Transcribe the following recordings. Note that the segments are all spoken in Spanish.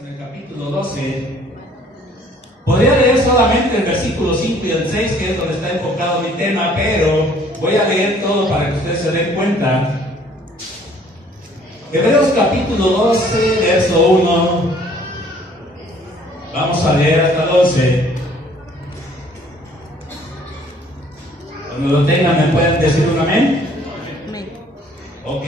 en el capítulo 12. Podría leer solamente el versículo 5 y el 6, que es donde está enfocado mi tema, pero voy a leer todo para que ustedes se den cuenta. Hebreos capítulo 12, verso 1. Vamos a leer hasta el 11. Cuando lo tengan, ¿me pueden decir un amén? Amén. Ok.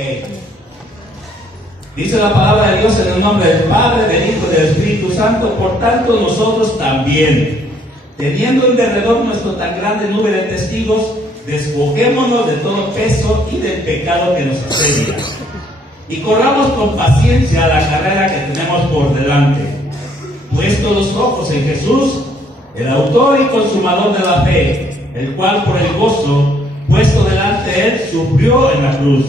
Dice la palabra de Dios en el nombre del Padre, del Hijo y del Espíritu Santo. Por tanto, nosotros también, teniendo en derredor nuestro tan grande nube de testigos, despojémonos de todo peso y del pecado que nos asedia, y corramos con paciencia la carrera que tenemos por delante, puestos los ojos en Jesús, el autor y consumador de la fe, el cual por el gozo puesto delante de él sufrió en la cruz,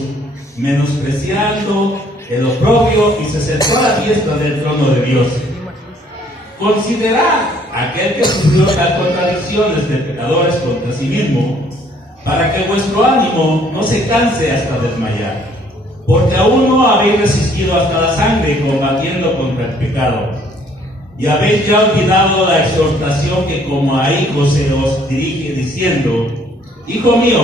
menospreciando el oprobio, y se sentó a la diestra del trono de Dios. Considerad aquel que sufrió las contradicciones de pecadores contra sí mismo, para que vuestro ánimo no se canse hasta desmayar, porque aún no habéis resistido hasta la sangre combatiendo contra el pecado, y habéis ya olvidado la exhortación que como a hijos se os dirige, diciendo: Hijo mío,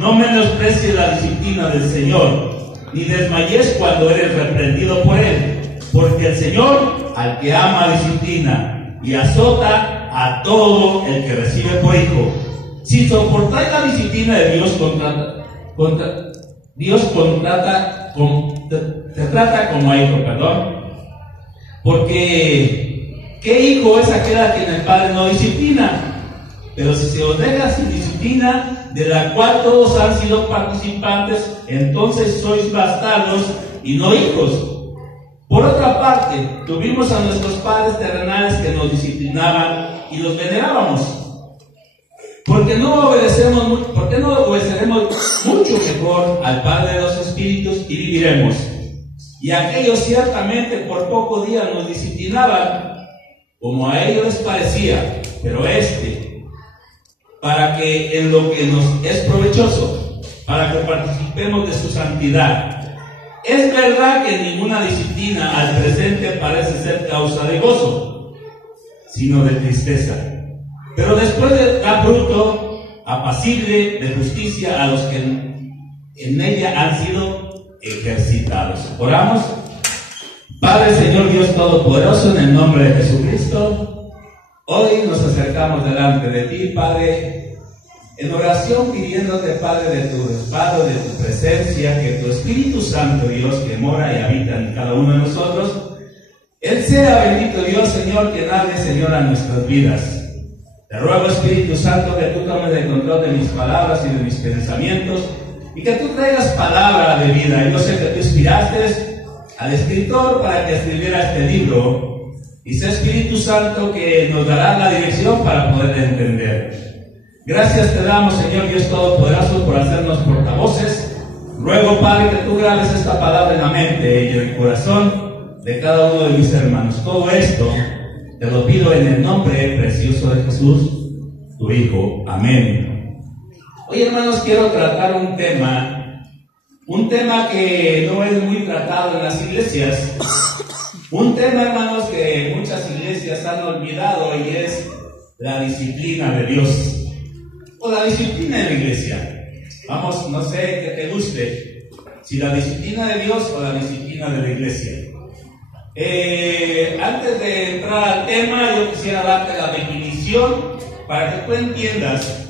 no menosprecies la disciplina del Señor, ni desmayes cuando eres reprendido por él, porque el Señor al que ama disciplina y azota a todo el que recibe por hijo. Si soportáis la disciplina de Dios, te trata como a hijo, porque ¿qué hijo es aquel a quien el Padre no disciplina? Pero si se os deja sin disciplina, de la cual todos han sido participantes, entonces sois bastardos y no hijos. Por otra parte, tuvimos a nuestros padres terrenales que nos disciplinaban y los venerábamos. ¿Por qué no obedeceremos mucho mejor al Padre de los Espíritus y viviremos? Y aquellos ciertamente por poco día nos disciplinaban, como a ellos les parecía, pero para que en lo que nos es provechoso, para que participemos de su santidad. Es verdad que ninguna disciplina al presente parece ser causa de gozo, sino de tristeza, pero después da fruto apacible de justicia a los que en ella han sido ejercitados. Oramos. Padre, Señor Dios Todopoderoso, en el nombre de Jesucristo, hoy nos acercamos delante de ti, Padre, en oración pidiéndote, Padre, de tu respaldo, de tu presencia, que tu Espíritu Santo, Dios, que mora y habita en cada uno de nosotros, Él sea, bendito Dios, Señor, quien hable, Señor, a nuestras vidas. Te ruego, Espíritu Santo, que tú tomes el control de mis palabras y de mis pensamientos, y que tú traigas palabra de vida. Yo sé que tú inspiraste al escritor para que escribiera este libro, y sea Espíritu Santo que nos dará la dirección para poder entender. Gracias te damos, Señor Dios Todopoderoso, por hacernos portavoces. Ruego, Padre, que tú grabes esta palabra en la mente y en el corazón de cada uno de mis hermanos. Todo esto te lo pido en el nombre precioso de Jesús, tu Hijo. Amén. Hoy, hermanos, quiero tratar un tema que no es muy tratado en las iglesias. Un tema, hermanos, que muchas iglesias han olvidado, y es la disciplina de Dios, o la disciplina de la iglesia. Vamos, no sé qué te guste, si la disciplina de Dios o la disciplina de la iglesia. Antes de entrar al tema, yo quisiera darte la definición para que tú entiendas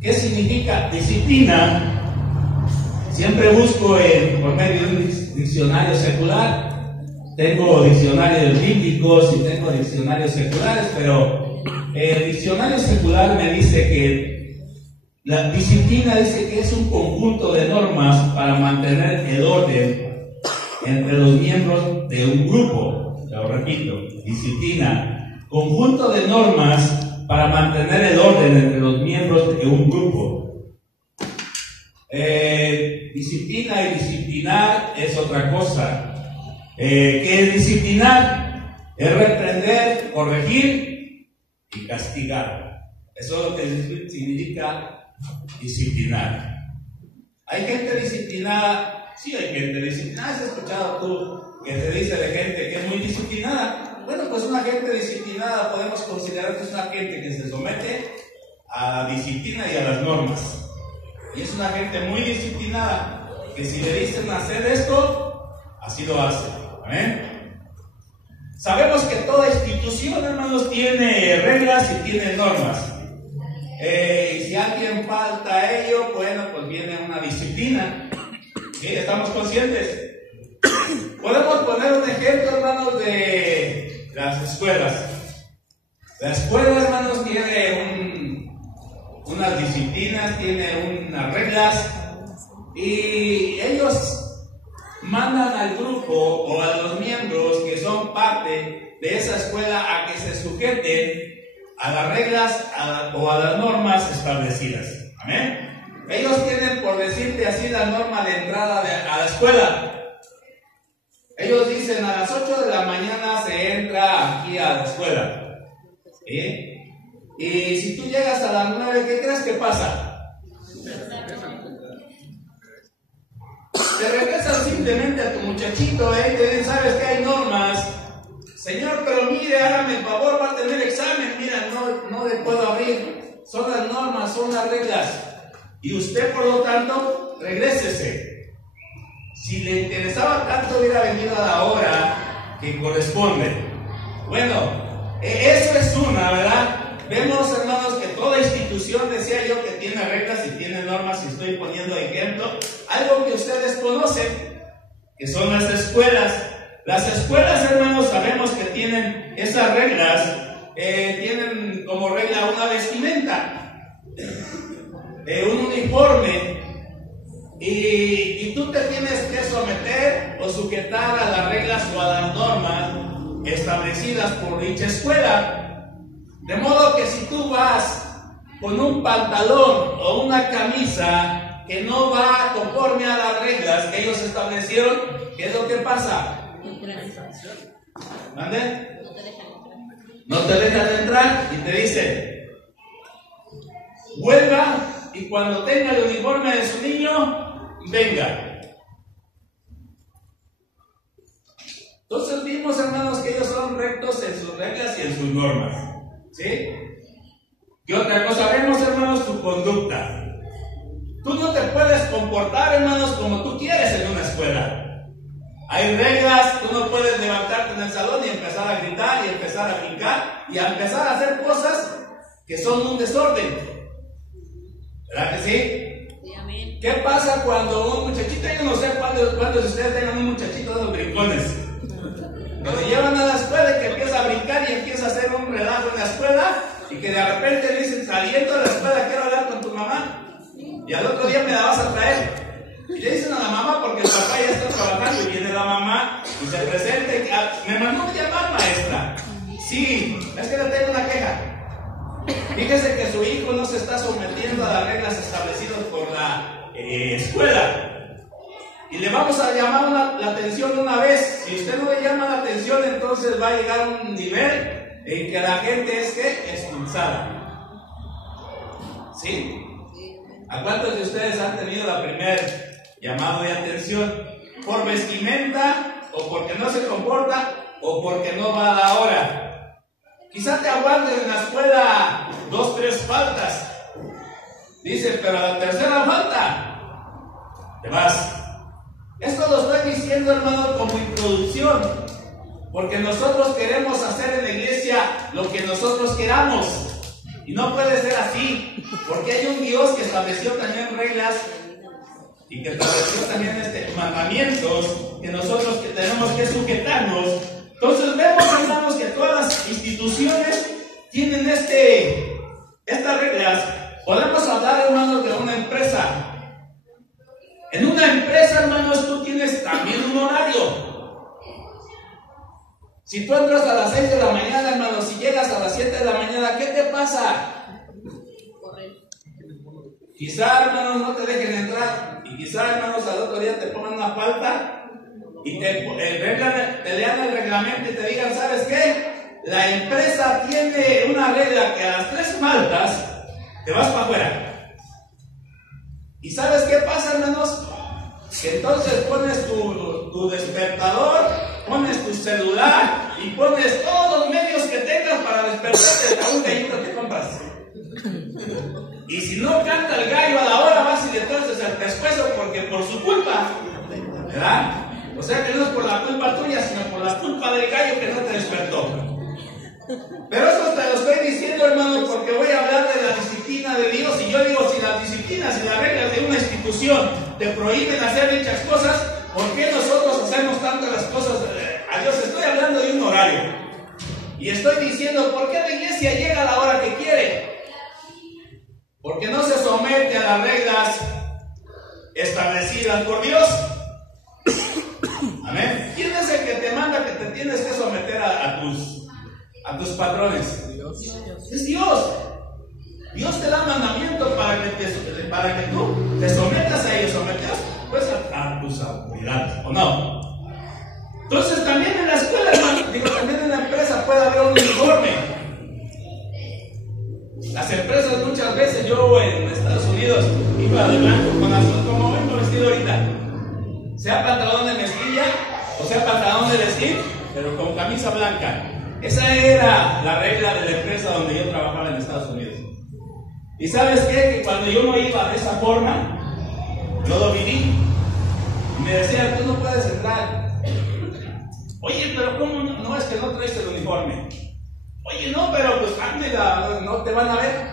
qué significa disciplina. Siempre busco por medio de un diccionario secular. Tengo diccionarios bíblicos y tengo diccionarios seculares, pero el diccionario secular me dice que la disciplina dice que es un conjunto de normas para mantener el orden entre los miembros de un grupo. Lo repito, disciplina, conjunto de normas para mantener el orden entre los miembros de un grupo. Disciplina y disciplinar es otra cosa. ¿Qué es disciplinar? Es reprender, corregir y castigar. Eso es lo que significa disciplinar. ¿Hay gente disciplinada? Sí, hay gente disciplinada. ¿Has escuchado tú que te dice de gente que es muy disciplinada? bueno, pues una gente disciplinada podemos considerar que es una gente que se somete a la disciplina y a las normas. Y es una gente muy disciplinada, que si le dicen hacer esto, así lo hace. ¿Amén? Sabemos que toda institución, hermanos, tiene reglas y tiene normas. Y si alguien falta a ello, bueno, pues viene una disciplina. ¿Sí? ¿Estamos conscientes? Podemos poner un ejemplo, hermanos, de las escuelas. La escuela, hermanos, tiene unas disciplinas, tiene unas reglas, y ellos mandan al grupo o a los miembros que son parte de esa escuela a que se sujeten a las reglas o a las normas establecidas. ¿Amén? Ellos tienen, por decirte así, la norma de entrada a la escuela. Ellos dicen a las 8 de la mañana se entra aquí a la escuela. ¿Sí? Y si tú llegas a las 9, ¿qué crees que pasa? Te regresas simplemente a tu muchachito, y te dicen, ¿sabes que hay normas? Señor, pero mire, hágame el favor, va a tener examen, mira, no le puedo abrir. Son las normas, son las reglas. Y usted, por lo tanto, regrésese. Si le interesaba tanto, hubiera venido a la hora que corresponde. Bueno, eso es una, ¿verdad? Vemos, hermanos, que toda institución, decía yo, que tiene reglas y tiene normas, y estoy poniendo ejemplo. Algo que ustedes conocen, que son las escuelas. Las escuelas, hermanos, sabemos que tienen esas reglas, tienen como regla una vestimenta, un uniforme, y tú te tienes que someter o sujetar a las reglas o a las normas establecidas por dicha escuela. De modo que si tú vas con un pantalón o una camisa que no va conforme a las reglas que ellos establecieron, ¿qué es lo que pasa? ¿Mande? No te dejan entrar y te dicen, vuelva y cuando tenga el uniforme de su niño, venga. Entonces vimos, hermanos, que ellos son rectos en sus reglas y en sus normas. ¿Sí? ¿Qué otra cosa vemos, hermanos? Tu conducta. Tú no te puedes comportar, hermanos, como tú quieres en una escuela. Hay reglas, tú no puedes levantarte en el salón y empezar a gritar y empezar a brincar y a empezar a hacer cosas que son un desorden. ¿Verdad que sí? Sí, amén. ¿Qué pasa cuando un muchachito, yo no sé cuántos de ustedes tengan un muchachito de los brincones, que lo llevan a la escuela y que empieza a brincar y empieza a hacer un relajo en la escuela y que de repente le dicen, saliendo de la escuela, quiero hablar con tu mamá y al otro día me la vas a traer? Y le dicen a la mamá porque el papá ya está trabajando y viene la mamá y se presenta y me mandó a llamar, maestra. Sí, es que le tengo una queja. Fíjese que su hijo no se está sometiendo a las reglas establecidas por la escuela. Y le vamos a llamar la atención una vez. Si usted no le llama la atención, entonces va a llegar a un nivel en que la gente es expulsada. ¿Sí? ¿A cuántos de ustedes han tenido la primera llamado de atención? ¿Por vestimenta? ¿O porque no se comporta? ¿O porque no va a la hora? Quizá te aguanten en la escuela 2, 3 faltas. Dice, pero a la tercera falta te vas. Esto lo estoy diciendo, hermano, como introducción, porque nosotros queremos hacer en la iglesia lo que nosotros queramos. Y no puede ser así, porque hay un Dios que estableció también reglas y que estableció también mandamientos que nosotros que tenemos que sujetarnos. Entonces vemos, hermanos, que todas las instituciones tienen estas reglas. Podemos hablar, hermanos, de una empresa. En una empresa, hermanos, tú tienes también un horario. Si tú entras a las 6 de la mañana, hermanos, si llegas a las 7 de la mañana, ¿qué te pasa? Quizá, hermanos, no te dejen entrar. Y quizá, hermanos, al otro día te pongan una falta y te lean el reglamento y te digan, ¿sabes qué? La empresa tiene una regla que a las 3 faltas te vas para afuera. ¿Y sabes qué pasa, hermanos? Que entonces pones tu despertador, pones tu celular y pones todo despertaste a un gallito te compras. Y si no canta el gallo a la hora, vas y le tuerces el pescuezo porque por su culpa, ¿verdad? O sea que no es por la culpa tuya, sino por la culpa del gallo que no te despertó. Pero eso te lo estoy diciendo, hermano, porque voy a hablar de la disciplina de Dios. Y yo digo, si las disciplinas y las reglas de una institución te prohíben hacer dichas cosas, ¿por qué nosotros hacemos tantas las cosas a Dios? Estoy hablando de un horario. Y estoy diciendo, ¿por qué la iglesia llega a la hora que quiere? Porque no se somete a las reglas establecidas por Dios. Amén. ¿Quién es el que te manda que te tienes que someter a tus patrones? Dios. Es Dios. Dios te da mandamiento para que tú te sometas a ellos, sometas pues a tus autoridades, ¿o no? Entonces también en la escuela, hermano, también en la empresa puede haber un uniforme. Las empresas muchas veces, yo en Estados Unidos iba de blanco con azul, como vengo vestido ahorita, sea pantalón de mezclilla o sea pantalón de vestir, pero con camisa blanca. Esa era la regla de la empresa donde yo trabajaba en Estados Unidos. ¿Y sabes qué? Que cuando yo no iba de esa forma, yo lo viví. Y me decían, tú no puedes entrar. Oye, pero ¿cómo no? No, es que no traes el uniforme. Oye, no, pero pues no te van a ver.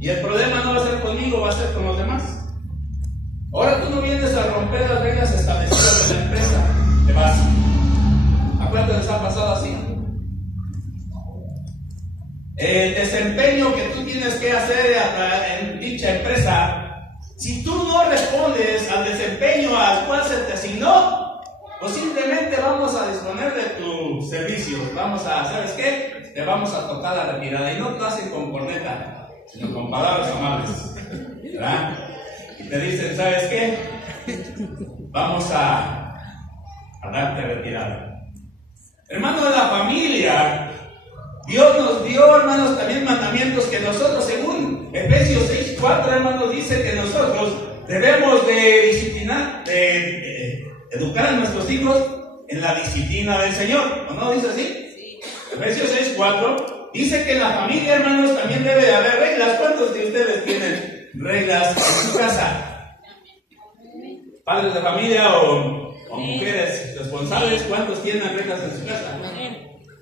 Y el problema no va a ser conmigo, va a ser con los demás. Ahora tú no vienes a romper las reglas establecidas de la empresa. Te vas. ¿A cuánto les ha pasado así? El desempeño que tú tienes que hacer en dicha empresa, si tú no respondes al desempeño al cual se te asignó, pues simplemente vamos a disponer de tu servicio. Vamos a, ¿sabes qué? Te vamos a tocar la retirada. Y no te hacen con corneta, sino con palabras amables, ¿verdad? Y te dicen, ¿sabes qué? Vamos a darte retirada. Hermano de la familia, Dios nos dio, hermanos, también mandamientos que nosotros, según Efesios 6:4, hermanos, dice que nosotros debemos de disciplinar, de educar a nuestros hijos en la disciplina del Señor. ¿O no dice así? Sí. Efesios 6:4 dice que en la familia, hermanos, también debe de haber reglas. ¿Cuántos de ustedes tienen reglas en su casa? ¿Padres de familia o mujeres responsables? ¿Cuántos tienen reglas en su casa?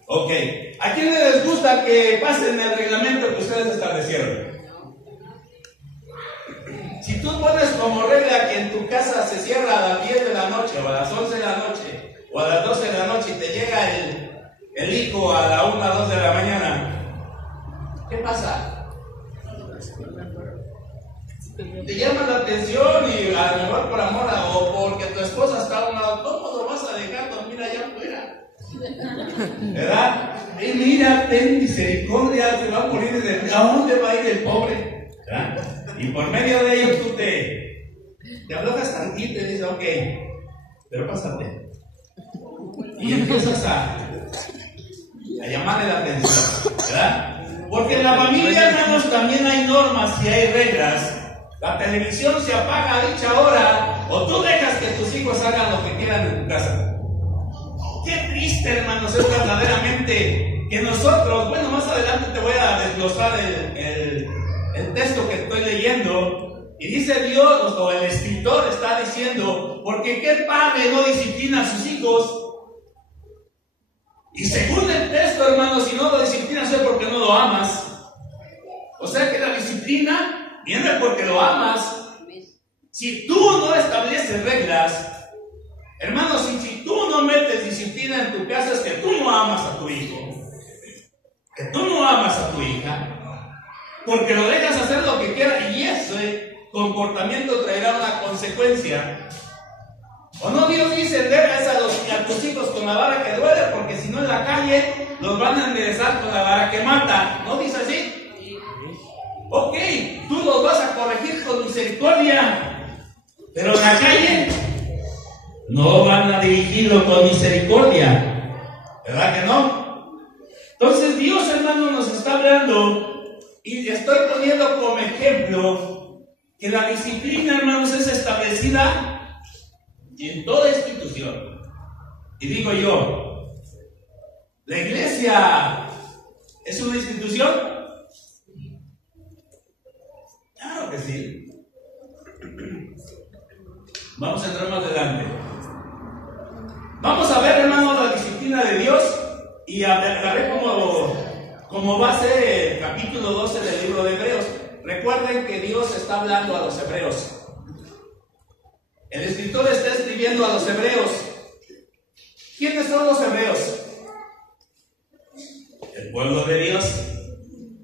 Ok. ¿A quién les gusta que pasen el reglamento que ustedes establecieron? Si tú pones como regla que en tu casa se cierra a las 10 de la noche, o a las 11 de la noche, o a las 12 de la noche, y te llega el hijo a la 1 o 2 de la mañana, ¿qué pasa? Te llama la atención y a lo mejor por amor o porque tu esposa está a un lado. ¿Cómo lo vas a dejar dormir allá afuera? ¿Verdad? Y mira, ten misericordia, se va a morir de... ¿A dónde va a ir el pobre? ¿Verdad? Y por medio de ello tú te aflojas tantito y dices, ok, pero pásate. Y empiezas a llamarle la atención, ¿verdad? Porque en la familia, hermanos, también hay normas y hay reglas. La televisión se apaga a dicha hora, o tú dejas que tus hijos hagan lo que quieran en tu casa. Qué triste, hermanos, es verdaderamente que nosotros, bueno, más adelante te voy a desglosar el texto que estoy leyendo, y dice Dios, o el escritor está diciendo, porque qué padre no disciplina a sus hijos. Y según el texto, hermanos, si no lo disciplinas es porque no lo amas. O sea que la disciplina viene porque lo amas. Si tú no estableces reglas, hermanos, si tú no metes disciplina en tu casa, es que tú no amas a tu hijo, que tú no amas a tu hija, porque lo dejas hacer lo que quiera, y ese comportamiento traerá una consecuencia. ¿O no Dios dice, dejas a tus hijos con la vara que duele, porque si no en la calle los van a enderezar con la vara que mata? ¿No dice así? Ok, tú los vas a corregir con misericordia, pero en la calle no van a dirigirlo con misericordia, ¿verdad que no? Entonces Dios, hermano, nos está hablando, y estoy poniendo como ejemplo que la disciplina, hermanos, es establecida en toda institución. Y digo yo, la iglesia ¿Es una institución? Claro que sí. Vamos a entrar más adelante. Vamos a ver, hermanos, la disciplina de Dios y agarré como base el capítulo 12 del libro de Hebreos. Recuerden que Dios está hablando a los hebreos. El escritor está escribiendo a los hebreos. ¿Quiénes son los hebreos? El pueblo de Dios.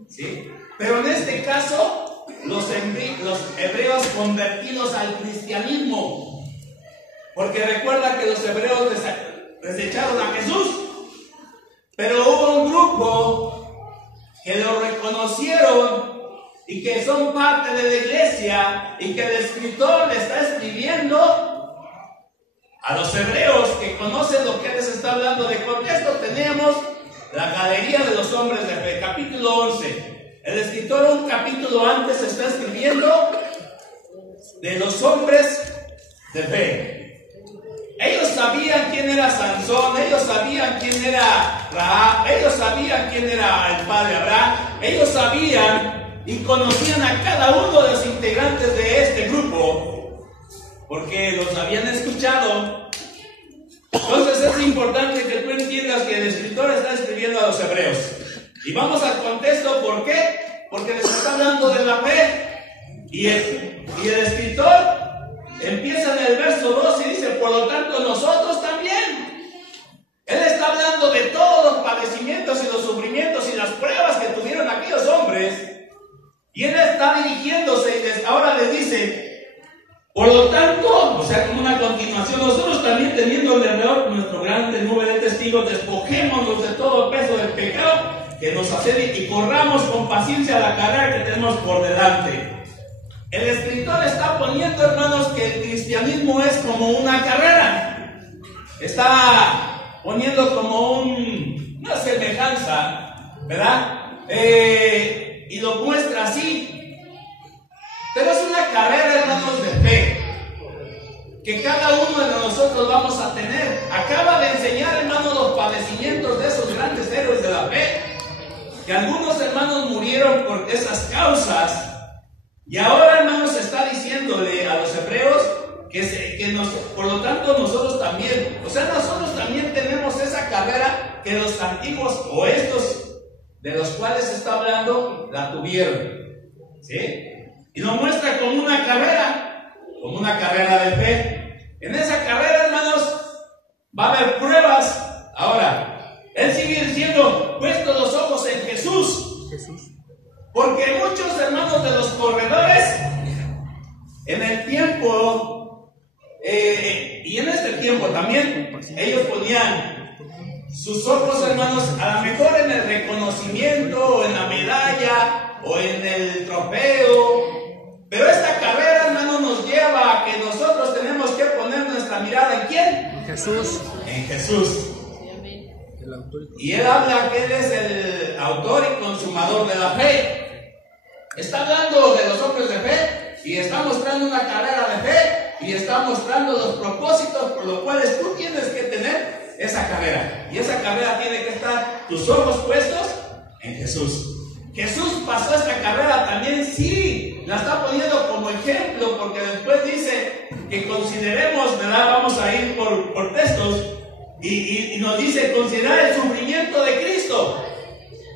¿Sí? Pero en este caso, los hebreos convertidos al cristianismo. Porque recuerda que los hebreos desecharon a Jesús. Pero hubo un grupo que lo reconocieron y que son parte de la iglesia, y que el escritor le está escribiendo a los hebreos que conocen lo que les está hablando. De contexto tenemos la galería de los hombres de fe, capítulo 11. El escritor un capítulo antes está escribiendo de los hombres de fe. Ellos sabían quién era Sansón, ellos sabían quién era Rahab, ellos sabían quién era el padre Abraham, ellos sabían y conocían a cada uno de los integrantes de este grupo, porque los habían escuchado. Entonces es importante que tú entiendas que el escritor está escribiendo a los hebreos. Y vamos al contexto, ¿por qué? Porque les está hablando de la fe. Y el escritor empieza en el verso 2 y dice: por lo tanto nosotros también. Él está hablando de todos los padecimientos y los sufrimientos y las pruebas que tuvieron aquellos hombres. Y él está dirigiéndose y ahora les dice: por lo tanto, o sea, como una continuación, nosotros también, teniendo alrededor nuestro grande nube de testigos, despojémonos de todo peso del pecado que nos asedia y corramos con paciencia la carrera que tenemos por delante. El escritor está poniendo, hermanos, que el cristianismo es como una carrera. Está poniendo como una semejanza, ¿verdad? Y lo muestra así. Pero es una carrera, hermanos, de fe que cada uno de nosotros vamos a tener. Acaba de enseñar, hermanos, los padecimientos de esos grandes héroes de la fe, que algunos hermanos murieron por esas causas. Y ahora, hermanos, está diciéndole a los hebreos por lo tanto nosotros también, o sea, nosotros también tenemos esa carrera que los antiguos o estos de los cuales está hablando la tuvieron, ¿sí? Y nos muestra como una carrera de fe. En esa carrera, hermanos, va a haber pruebas. Ahora, él sigue diciendo: puesto los ojos en Jesús. Porque muchos hermanos de los corredores, en el tiempo, y en este tiempo también, ellos ponían sus ojos, hermanos, a lo mejor en el reconocimiento, o en la medalla, o en el trofeo. Pero esta carrera, hermanos, nos lleva a que nosotros tenemos que poner nuestra mirada ¿en quién? En Jesús. En Jesús. Y él habla que él es el autor y consumador de la fe. Está hablando de los hombres de fe y está mostrando una carrera de fe y está mostrando los propósitos por los cuales tú tienes que tener esa carrera. Y esa carrera tiene que estar tus ojos puestos en Jesús. Jesús pasó esta carrera también, sí, la está poniendo como ejemplo, porque después dice que consideremos, ¿verdad? Vamos a ir por textos y nos dice: considerar el sufrimiento de Cristo.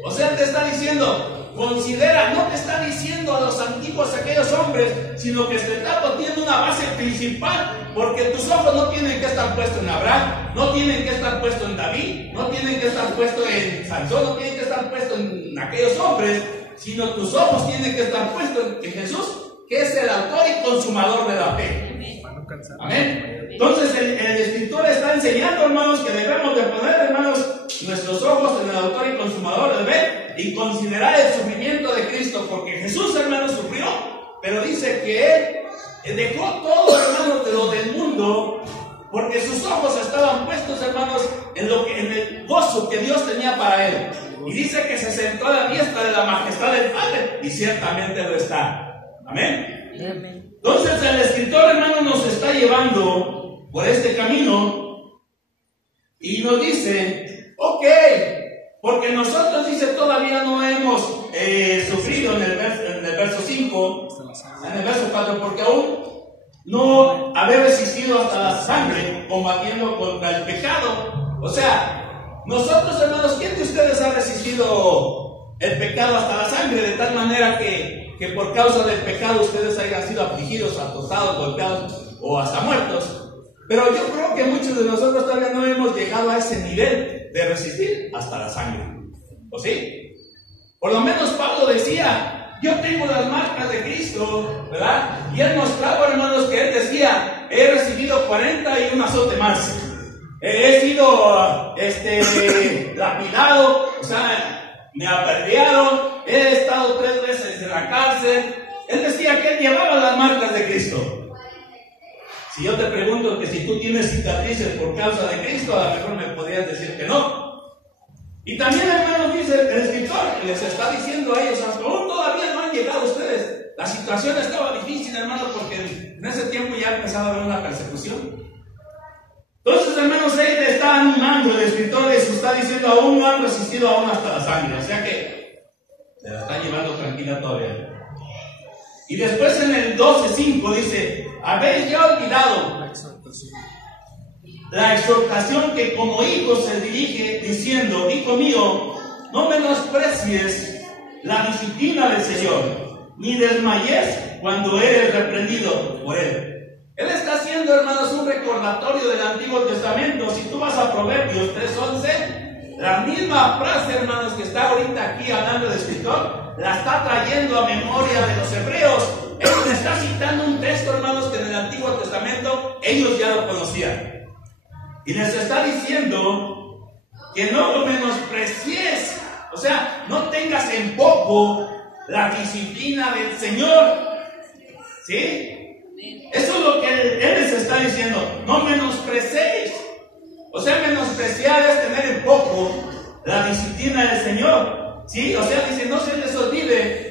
O sea, te está diciendo: considera, no te está diciendo a los antiguos, aquellos hombres, sino que te está poniendo una base principal, porque tus ojos no tienen que estar puestos en Abraham, no tienen que estar puestos en David, no tienen que estar puestos en Sansón, no tienen que estar puestos en aquellos hombres, sino tus ojos tienen que estar puestos en Jesús, que es el autor y consumador de la fe. Amén. Entonces el escritor está enseñando, hermanos, que debemos de poner, hermanos, nuestros ojos en el autor y consumador del fe y considerar el sufrimiento de Cristo, porque Jesús, hermanos, sufrió, pero dice que él dejó todo, hermanos, de lo del mundo, porque sus ojos estaban puestos, hermanos, en el gozo que Dios tenía para él. Y dice que se sentó a la diestra de la majestad del Padre, y ciertamente lo está. Amén. Entonces el escritor, hermano, nos está llevando por este camino y nos dice: ok, Porque nosotros, dice, todavía no hemos sufrido en el verso 5, en el verso 4, porque aún no haber resistido hasta la sangre, combatiendo contra el pecado. O sea, nosotros, hermanos, ¿quién de ustedes ha resistido el pecado hasta la sangre? De tal manera que por causa del pecado ustedes hayan sido afligidos, atosados, golpeados o hasta muertos. Pero yo creo que muchos de nosotros todavía no hemos llegado a ese nivel de resistir hasta la sangre. ¿O sí? Por lo menos Pablo decía, yo tengo las marcas de Cristo, ¿verdad? Y él mostraba, hermanos, que él decía, he recibido 40 y un azote más. He sido lapidado, o sea, me apedrearon, he estado 3 veces en la cárcel. Él decía que él llevaba las marcas de Cristo. Si yo te pregunto que si tú tienes cicatrices por causa de Cristo, a lo mejor me podrías decir que no. Y también, hermanos, dice el escritor, les está diciendo a ellos, aún todavía no han llegado ustedes. La situación estaba difícil, hermanos, porque en ese tiempo ya empezaba a haber una persecución. Entonces, hermanos, él le está animando, el escritor les está diciendo, aún no han resistido aún hasta la sangre. O sea que se la está llevando tranquila todavía. Y después en el 12:5 dice, habéis ya olvidado la exhortación que como hijo se dirige diciendo, hijo mío, no menosprecies la disciplina del Señor, ni desmayes cuando eres reprendido por Él. Él está haciendo, hermanos, un recordatorio del Antiguo Testamento. Si tú vas a Proverbios 3:11, la misma frase, hermanos, que está ahorita aquí hablando el escritor, la está trayendo a memoria de los hebreos. Él le está citando un texto, hermanos, que en el Antiguo Testamento ellos ya lo conocían. Y les está diciendo que no lo menosprecies, o sea, no tengas en poco la disciplina del Señor. ¿Sí? Eso es lo que él les está diciendo, no menospreciéis. O sea, menospreciar es tener en poco la disciplina del Señor. ¿Sí? O sea, dice, no se les olvide.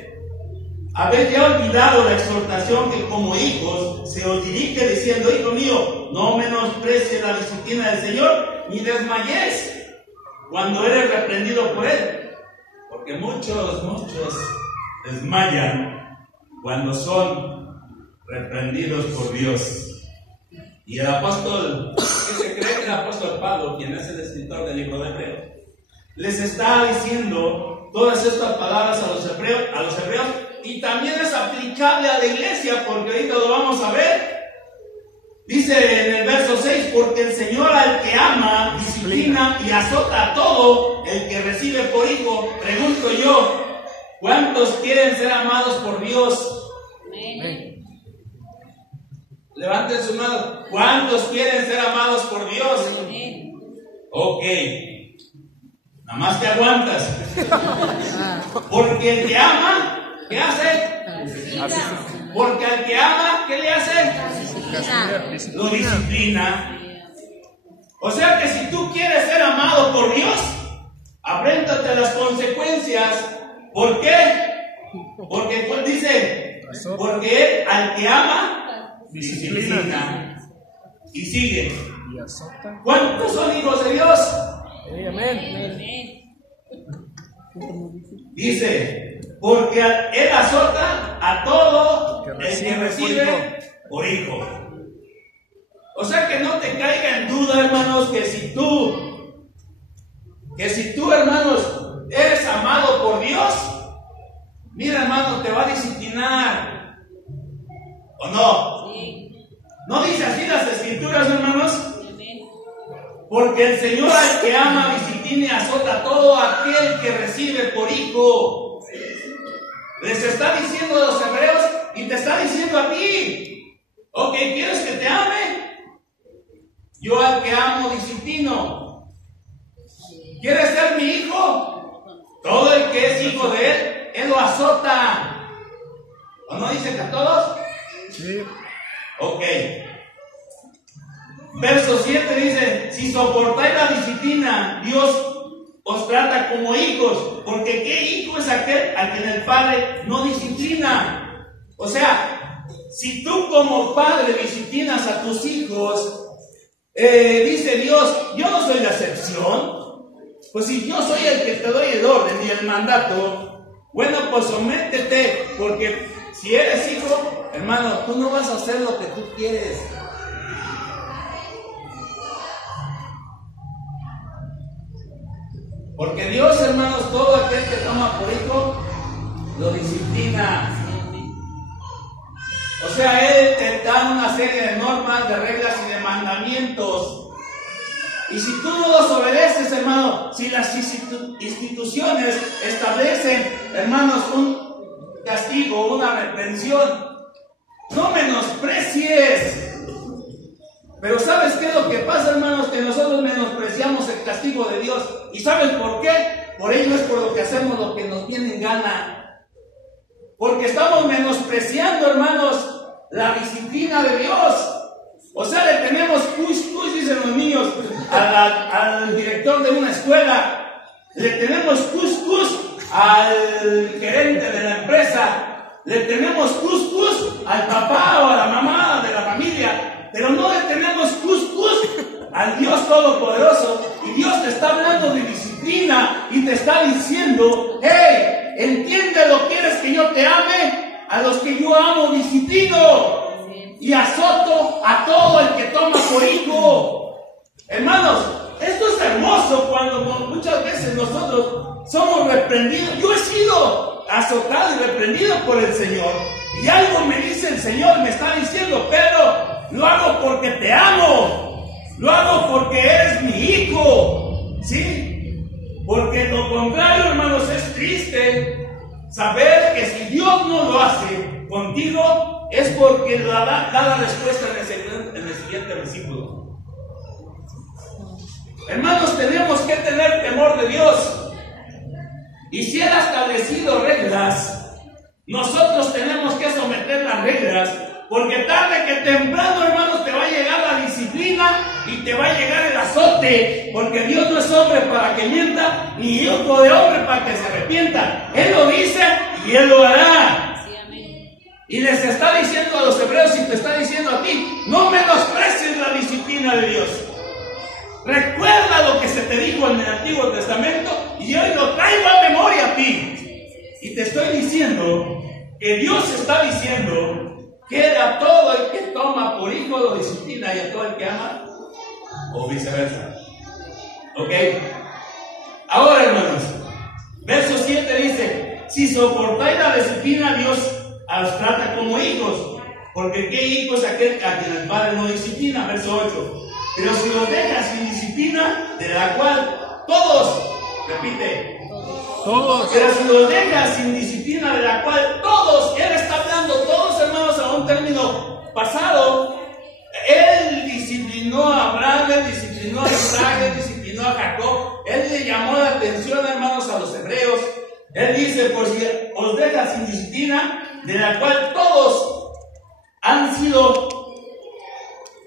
Habéis ya olvidado la exhortación que como hijos se os dirige diciendo, hijo mío, no menosprecies la disciplina del Señor, ni desmayes cuando eres reprendido por Él. Porque muchos desmayan cuando son reprendidos por Dios. Y el apóstol, ¿qué se cree que el apóstol Pablo, quien es el escritor del libro de Hebreos, les está diciendo todas estas palabras a los hebreos, y también es aplicable a la iglesia, porque ahorita lo vamos a ver. Dice en el verso 6, porque el Señor al que ama, disciplina y azota a todo el que recibe por hijo. Pregunto yo, ¿cuántos quieren ser amados por Dios? Amén. Levanten su mano. ¿Cuántos quieren ser amados por Dios? Amén. Ok. Nada más te aguantas. Porque el que ama, ¿qué hace? Porque al que ama, ¿qué le hace? Lo disciplina. O sea que si tú quieres ser amado por Dios, apréndate las consecuencias. ¿Por qué? Porque dice, porque al que ama, disciplina. Y sigue. ¿Cuántos son hijos de Dios? Amén. Dice, porque Él azota a todo el que recibe por hijo. O sea que no te caiga en duda, hermanos, que si tú, hermanos, eres amado por Dios, mira, hermano, te va a disciplinar. ¿O no? Sí. ¿No dice así las escrituras, hermanos? Porque el Señor al que ama, disciplina y azota a todo aquel que recibe por hijo. Les está diciendo a los hebreos y te está diciendo a ti. Ok, ¿quieres que te ame? Yo al que amo disciplino. ¿Quieres ser mi hijo? Todo el que es hijo de él lo azota. ¿O no dice que a todos? Sí. Ok. Verso 7 dice, si soportáis la disciplina, Dios os trata como hijos, porque ¿qué hijo es aquel al que en el Padre no disciplina? O sea, si tú como padre disciplinas a tus hijos, dice Dios, yo no soy la excepción. Pues si yo soy el que te doy el orden y el mandato, bueno, pues sométete, porque si eres hijo, hermano, tú no vas a hacer lo que tú quieres. Porque Dios, hermanos, todo aquel que toma por hijo, lo disciplina. O sea, Él te da una serie de normas, de reglas y de mandamientos. Y si tú no los obedeces, hermano, si las instituciones establecen, hermanos, un castigo, una reprensión, no menosprecies. Pero ¿sabes qué es lo que pasa, hermanos? Que nosotros menospreciamos el castigo de Dios. ¿Y sabes por qué? Por ello es por lo que hacemos lo que nos viene en gana. Porque estamos menospreciando, hermanos, la disciplina de Dios. O sea, le tenemos cus, dicen los niños, al director de una escuela. Le tenemos cus al gerente de la empresa. Le tenemos cus al papá o a la mamá de la familia. Pero no le tenemos cus al Dios Todopoderoso. Y Dios te está hablando de disciplina y te está diciendo: hey, entiéndelo, ¿quieres que yo te ame? A los que yo amo disciplino y azoto a todo el que toma por hijo. Hermanos, esto es hermoso cuando muchas veces nosotros somos reprendidos. Yo he sido azotado y reprendido por el Señor, y algo me dice el Señor, me está diciendo: Pedro, lo hago porque te amo, lo hago porque eres mi hijo, ¿sí? Porque lo contrario, hermanos, es triste saber que si Dios no lo hace contigo, es porque da la respuesta en el siguiente versículo. Hermanos, tenemos que tener temor de Dios. Y si Él ha establecido reglas, nosotros tenemos que someter las reglas, porque tarde que temprano, hermanos, te va a llegar la disciplina y te va a llegar el azote, porque Dios no es hombre para que mienta, ni hijo de hombre para que se arrepienta. Él lo dice y Él lo hará. Y les está diciendo a los hebreos y te está diciendo a ti: no menosprecies la disciplina de Dios. Recuerda lo que se te dijo en el Antiguo Testamento y hoy lo traigo a memoria a ti. Y te estoy diciendo que Dios está diciendo que a todo el que toma por hijo lo disciplina y a todo el que ama, o viceversa. ¿Ok? Ahora, hermanos, verso 7 dice: si soportáis la disciplina, Dios os trata como hijos, porque ¿qué hijo es aquel a quien el Padre no disciplina? Verso 8. Pero si los dejas sin disciplina, de la cual todos, repite, todos. Pero si los dejas sin disciplina, de la cual todos, Él está hablando, todos, hermanos, a un término pasado. Él disciplinó a Abraham, Él disciplinó a Isaac, Él disciplinó a Jacob. Él le llamó la atención, hermanos, a los hebreos. Él dice: por si os dejas sin disciplina, de la cual todos han sido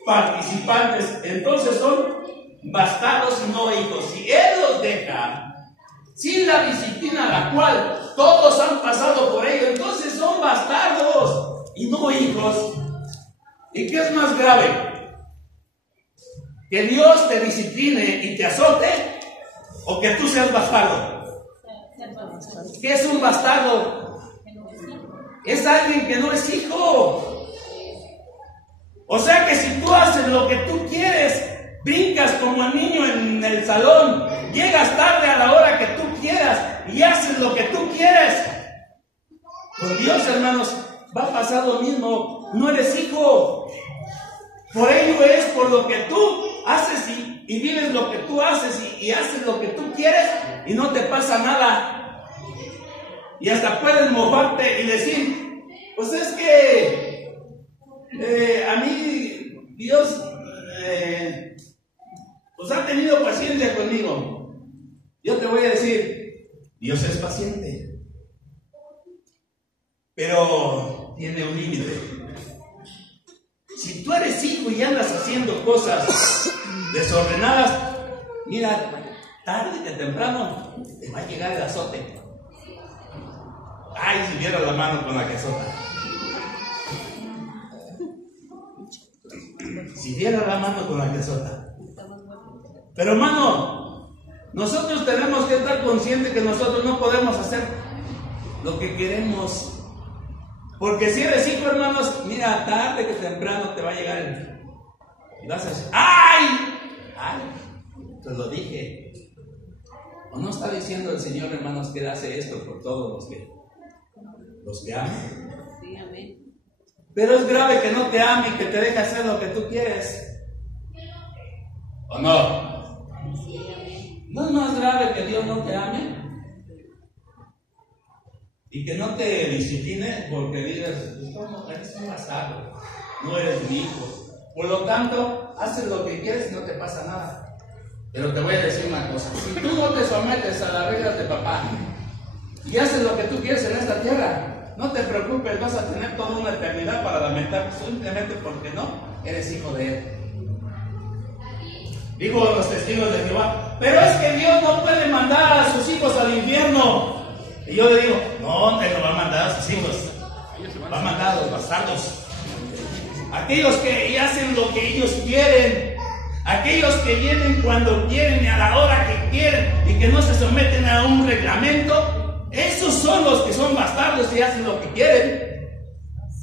participantes, entonces son bastardos y no hijos. Si Él los deja sin la disciplina, la cual todos han pasado por ello, entonces son bastardos y no hijos. ¿Y qué es más grave? ¿Que Dios te discipline y te azote, o que tú seas bastardo? ¿Qué es un bastardo? Es alguien que no es hijo. O sea que si tú haces lo que tú quieres, brincas como el niño en el salón, llegas tarde a la hora que tú quieras y haces lo que tú quieres, con Dios, hermanos, va a pasar lo mismo. No eres hijo. Por ello es por lo que tú haces y vives lo que tú haces y haces lo que tú quieres y no te pasa nada. Y hasta puedes mofarte y decir: pues es que a mí Dios pues ha tenido paciencia conmigo. Yo te voy a decir: Dios es paciente, pero tiene un límite. Si tú eres hijo y andas haciendo cosas desordenadas, mira, tarde que temprano te va a llegar el azote. Ay, si viera la mano con la que azota. Si viera la mano con la que azota. Pero, hermano, Nosotros tenemos que estar conscientes que nosotros no podemos hacer lo que queremos. Porque si eres hijo, hermanos, mira, tarde que temprano te va a llegar el... Y vas a decir, ¡ay! ¡Ay! Te lo dije. ¿O no está diciendo el Señor, hermanos, que Él hace esto por todos los que aman? Sí, amén. Pero es grave que no te ame y que te deje hacer lo que tú quieres. ¿O no? Sí, amén. ¿No es más grave que Dios no te ame? Y que no te discipline porque digas, ¿cómo? Eres un bastardo, no eres mi hijo. Por lo tanto, haces lo que quieres y no te pasa nada. Pero te voy a decir una cosa, si tú no te sometes a las reglas de papá y haces lo que tú quieres en esta tierra, no te preocupes, vas a tener toda una eternidad para lamentar simplemente porque no eres hijo de Él. Digo los testigos de Jehová, pero es que Dios no puede mandar a sus hijos al infierno. Y yo le digo, no, Él no va a mandar a sus hijos, va a mandar a los bastardos, aquellos que hacen lo que ellos quieren, aquellos que vienen cuando quieren y a la hora que quieren y que no se someten a un reglamento. Esos son los que son bastardos y hacen lo que quieren.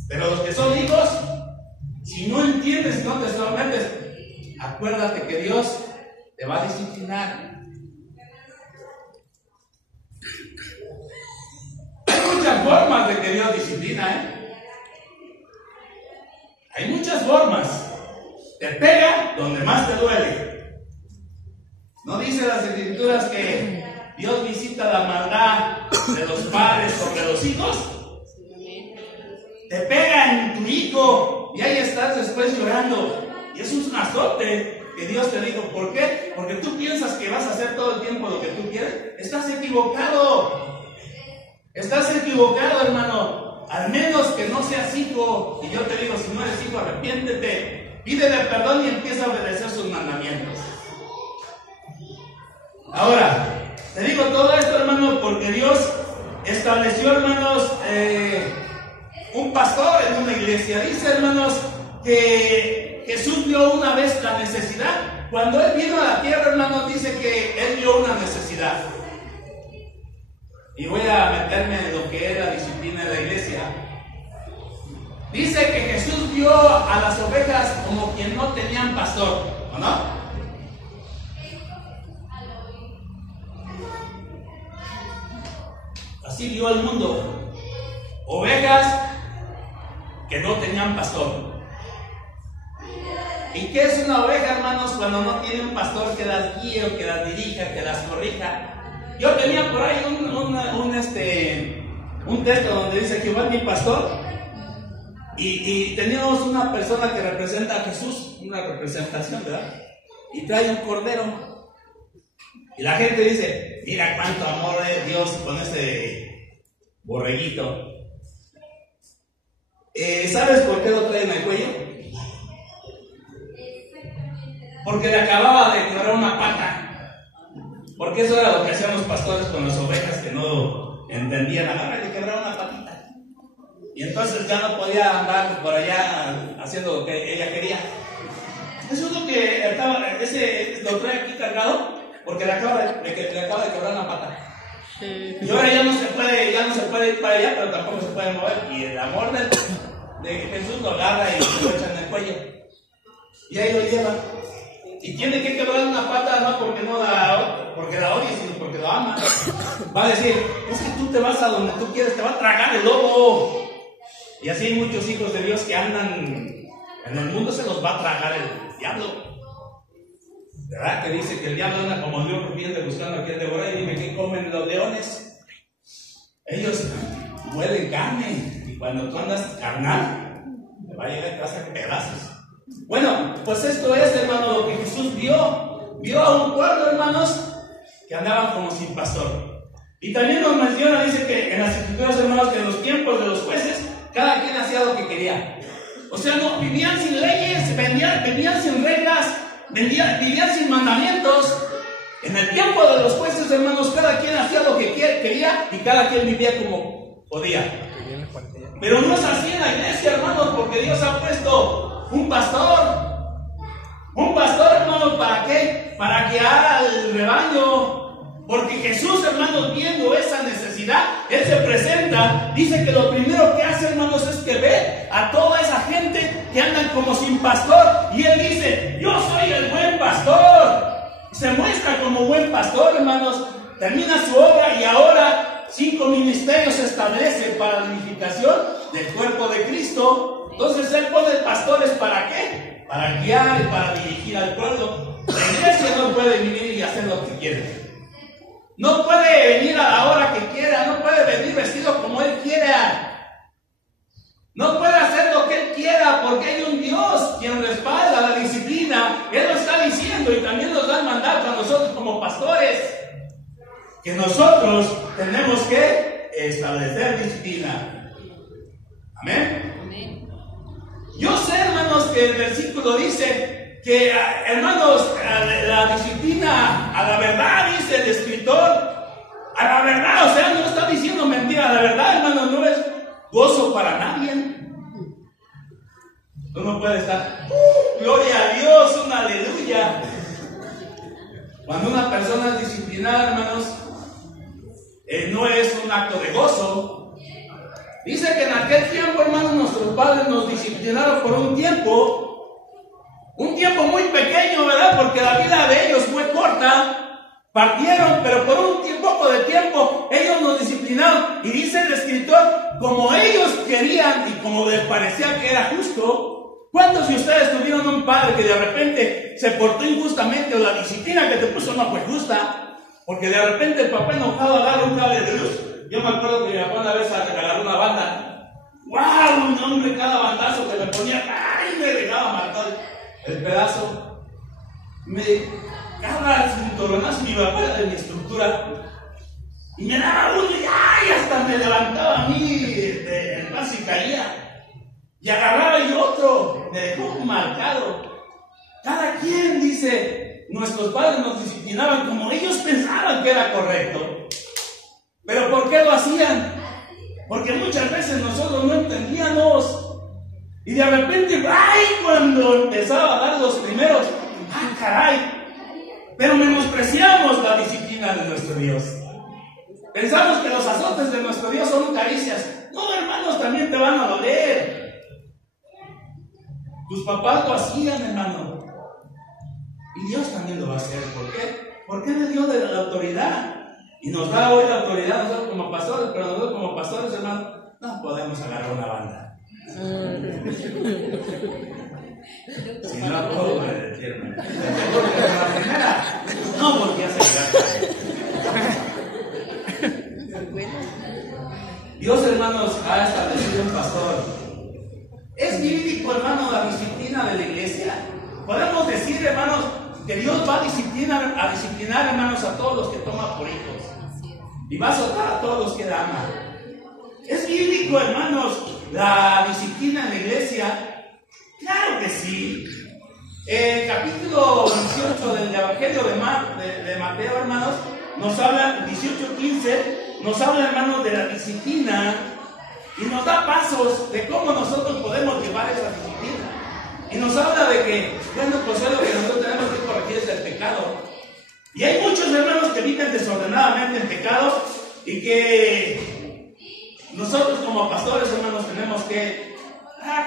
Pero los que son hijos, si no entiendes y no te sometes, acuérdate que Dios te va a disciplinar. Hay muchas formas de que Dios disciplina, Hay muchas formas. Te pega donde más te duele. ¿No dice las Escrituras que Dios visita la maldad de los padres sobre los hijos? Te pega en tu hijo y ahí estás después llorando. Y eso es un azote que Dios te dijo. ¿Por qué? Porque tú piensas que vas a hacer todo el tiempo lo que tú quieres. Estás equivocado. Estás equivocado, hermano. Al menos que no seas hijo. Y yo te digo, si no eres hijo, arrepiéntete. Pídele perdón y empieza a obedecer sus mandamientos. Ahora, te digo todo esto, hermano, porque Dios estableció, hermanos, un pastor en una iglesia. Dice, hermanos, que Jesús vio una vez la necesidad. Cuando Él vino a la tierra, hermanos, dice que Él vio una necesidad. Y voy a meterme en lo que es la disciplina de la iglesia. Dice que Jesús vio a las ovejas como quien no tenían pastor, ¿o no? Así vio al mundo. Ovejas que no tenían pastor. ¿Y qué es una oveja, hermanos, cuando no tiene un pastor que las guíe o que las dirija, que las corrija? Yo tenía por ahí un texto donde dice que va mi pastor y teníamos una persona que representa a Jesús, una representación, ¿verdad? Y trae un cordero y la gente dice, mira cuánto amor de Dios con ese borreguito. ¿Sabes por qué lo trae en el cuello? Porque le acababa de quebrar una pata. Porque eso era lo que hacían los pastores con las ovejas que no entendían. Agarra y le quebraba una patita. Y entonces ya no podía andar por allá haciendo lo que ella quería. Eso es lo que lo trae aquí cargado, porque le acaba de quebrar una pata. Y ahora ya no se puede ir para allá, pero tampoco se puede mover. Y el amor de Jesús lo agarra y se lo echa en el cuello. Y ahí lo lleva. Y tiene que quebrar una pata, no porque la odia, sino porque lo ama. Va a decir, es que tú te vas a donde tú quieres, te va a tragar el lobo. Y así hay muchos hijos de Dios que andan en el mundo, se los va a tragar el diablo. ¿Verdad? Que dice que el diablo anda como león rugiente buscando a quien devorar. Y dime, ¿qué comen los leones? Ellos huelen carne. Y cuando tú andas carnal, te va a llegar a casa que pedazos. Bueno, pues esto es, hermano, lo que Jesús vio. Vio a un pueblo, hermanos, que andaban como sin pastor. Y también nos menciona, dice que en las Escrituras, hermanos, que en los tiempos de los jueces, cada quien hacía lo que quería. O sea, no, vivían sin leyes, vivían sin reglas, vivían sin mandamientos. En el tiempo de los jueces, hermanos, cada quien hacía lo que quería y cada quien vivía como podía. Pero no es así en la iglesia, hermanos, porque Dios ha puesto un pastor, hermano, ¿para qué? Para guiar al rebaño. Porque Jesús, hermanos, viendo esa necesidad, Él se presenta, dice que lo primero que hace, hermanos, es que ve a toda esa gente que andan como sin pastor. Y Él dice, yo soy el buen pastor. Se muestra como buen pastor, hermanos. Termina su obra y ahora 5 ministerios se establece para la unificación del cuerpo de Cristo. Entonces Él pone pastores, ¿para qué? Para guiar y para dirigir al pueblo. La iglesia no puede vivir y hacer lo que quiere. No puede venir a la hora que quiera, no puede venir vestido como Él quiera. No puede hacer lo que Él quiera, porque hay un Dios quien respalda la disciplina. Él lo está diciendo y también nos da el mandato a nosotros como pastores, que nosotros tenemos que establecer disciplina. Amén. Amén. Yo sé, hermanos, que el versículo dice que, hermanos, la disciplina, a la verdad, dice el escritor, a la verdad, o sea, no está diciendo mentira, la verdad, hermanos, no es gozo para nadie. Uno puede estar, gloria a Dios, una aleluya. Cuando una persona es disciplinada, hermanos, no es un acto de gozo. Dice que en aquel tiempo, hermanos, nuestros padres nos disciplinaron por un tiempo muy pequeño, ¿verdad? Porque la vida de ellos fue corta, partieron, pero por un poco de tiempo ellos nos disciplinaron. Y dice el escritor, como ellos querían y como les parecía que era justo. ¿Cuántos de ustedes tuvieron un padre que de repente se portó injustamente, o la disciplina que te puso no fue justa? Porque de repente el papá enojado agarra un cable de luz. Yo me acuerdo que mi papá una vez agarró una banda. ¡Wow! Un hombre, cada bandazo que le ponía, ¡ay! Me dejaba marcado el pedazo. Cada cinturonazo mi papá era de mi estructura. Y me daba uno y ¡ay! Hasta me levantaba a mí el paso y caía. Y agarraba y otro. Me dejó marcado. Cada quien, dice, nuestros padres nos disciplinaban como ellos pensaban que era correcto. ¿Pero por qué lo hacían? Porque muchas veces nosotros no entendíamos. Y de repente, ¡ay! Cuando empezaba a dar los primeros, ¡ah, caray! Pero menospreciamos la disciplina de nuestro Dios. Pensamos que los azotes de nuestro Dios son caricias. No, hermanos, también te van a doler. Tus papás lo hacían, hermano. Y Dios también lo va a hacer. ¿Por qué? Porque Él le dio de la autoridad. Y nos da hoy la autoridad nosotros como pastores, pero nosotros como pastores, hermano, no podemos agarrar una banda. Si no, puedo decirme. La primera, no porque hace Dios, hermanos, ha establecido un pastor. Es bíblico, hermano, la disciplina de la iglesia. Podemos decir, hermanos, que Dios va a disciplinar, hermanos, a todos los que toma por hijos. Y va a soltar a todos los que la aman. Es bíblico, hermanos, la disciplina en la iglesia. Claro que sí. El capítulo 18 del Evangelio de Mateo, hermanos, nos habla, 18:15, nos habla, hermanos, de la disciplina y nos da pasos de cómo nosotros podemos llevar esa disciplina. Y nos habla de que, bueno, pues es lo que nosotros tenemos que corregir es el pecado. Y hay muchos hermanos que viven desordenadamente en pecado y que nosotros como pastores, hermanos, tenemos que,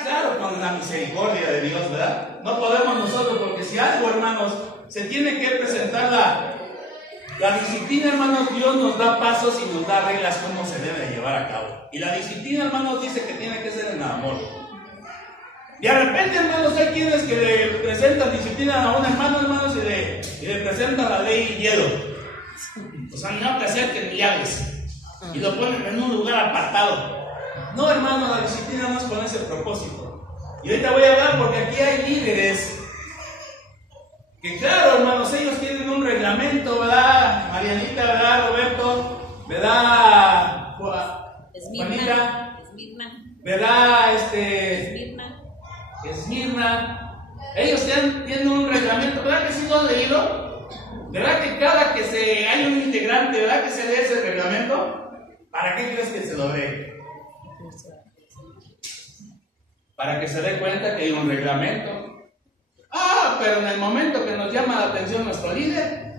claro, con la misericordia de Dios, ¿verdad? No podemos nosotros, porque si algo, hermanos, se tiene que presentar la disciplina, hermanos, Dios nos da pasos y nos da reglas cómo se debe llevar a cabo. Y la disciplina, hermanos, dice que tiene que ser en amor. Y de repente, hermanos, hay quienes que le presentan disciplina a un hermano, hermanos, y le presentan la ley y hielo. O sea, no te acerquen ni hables. Y lo ponen en un lugar apartado. No, hermano, la disciplina no es con ese propósito. Y ahorita voy a hablar porque aquí hay líderes que, claro, hermanos, ellos tienen un reglamento, ¿verdad? Marianita, ¿verdad? Roberto, ¿verdad? Juanita, ¿verdad? Esmirna. Ellos tienen un reglamento, ¿verdad que sí lo han leído? ¿Verdad que cada que hay un integrante, ¿verdad que se lee ese reglamento? ¿Para qué crees que se lo lee? Para que se dé cuenta que hay un reglamento. Pero en el momento que nos llama la atención nuestro líder,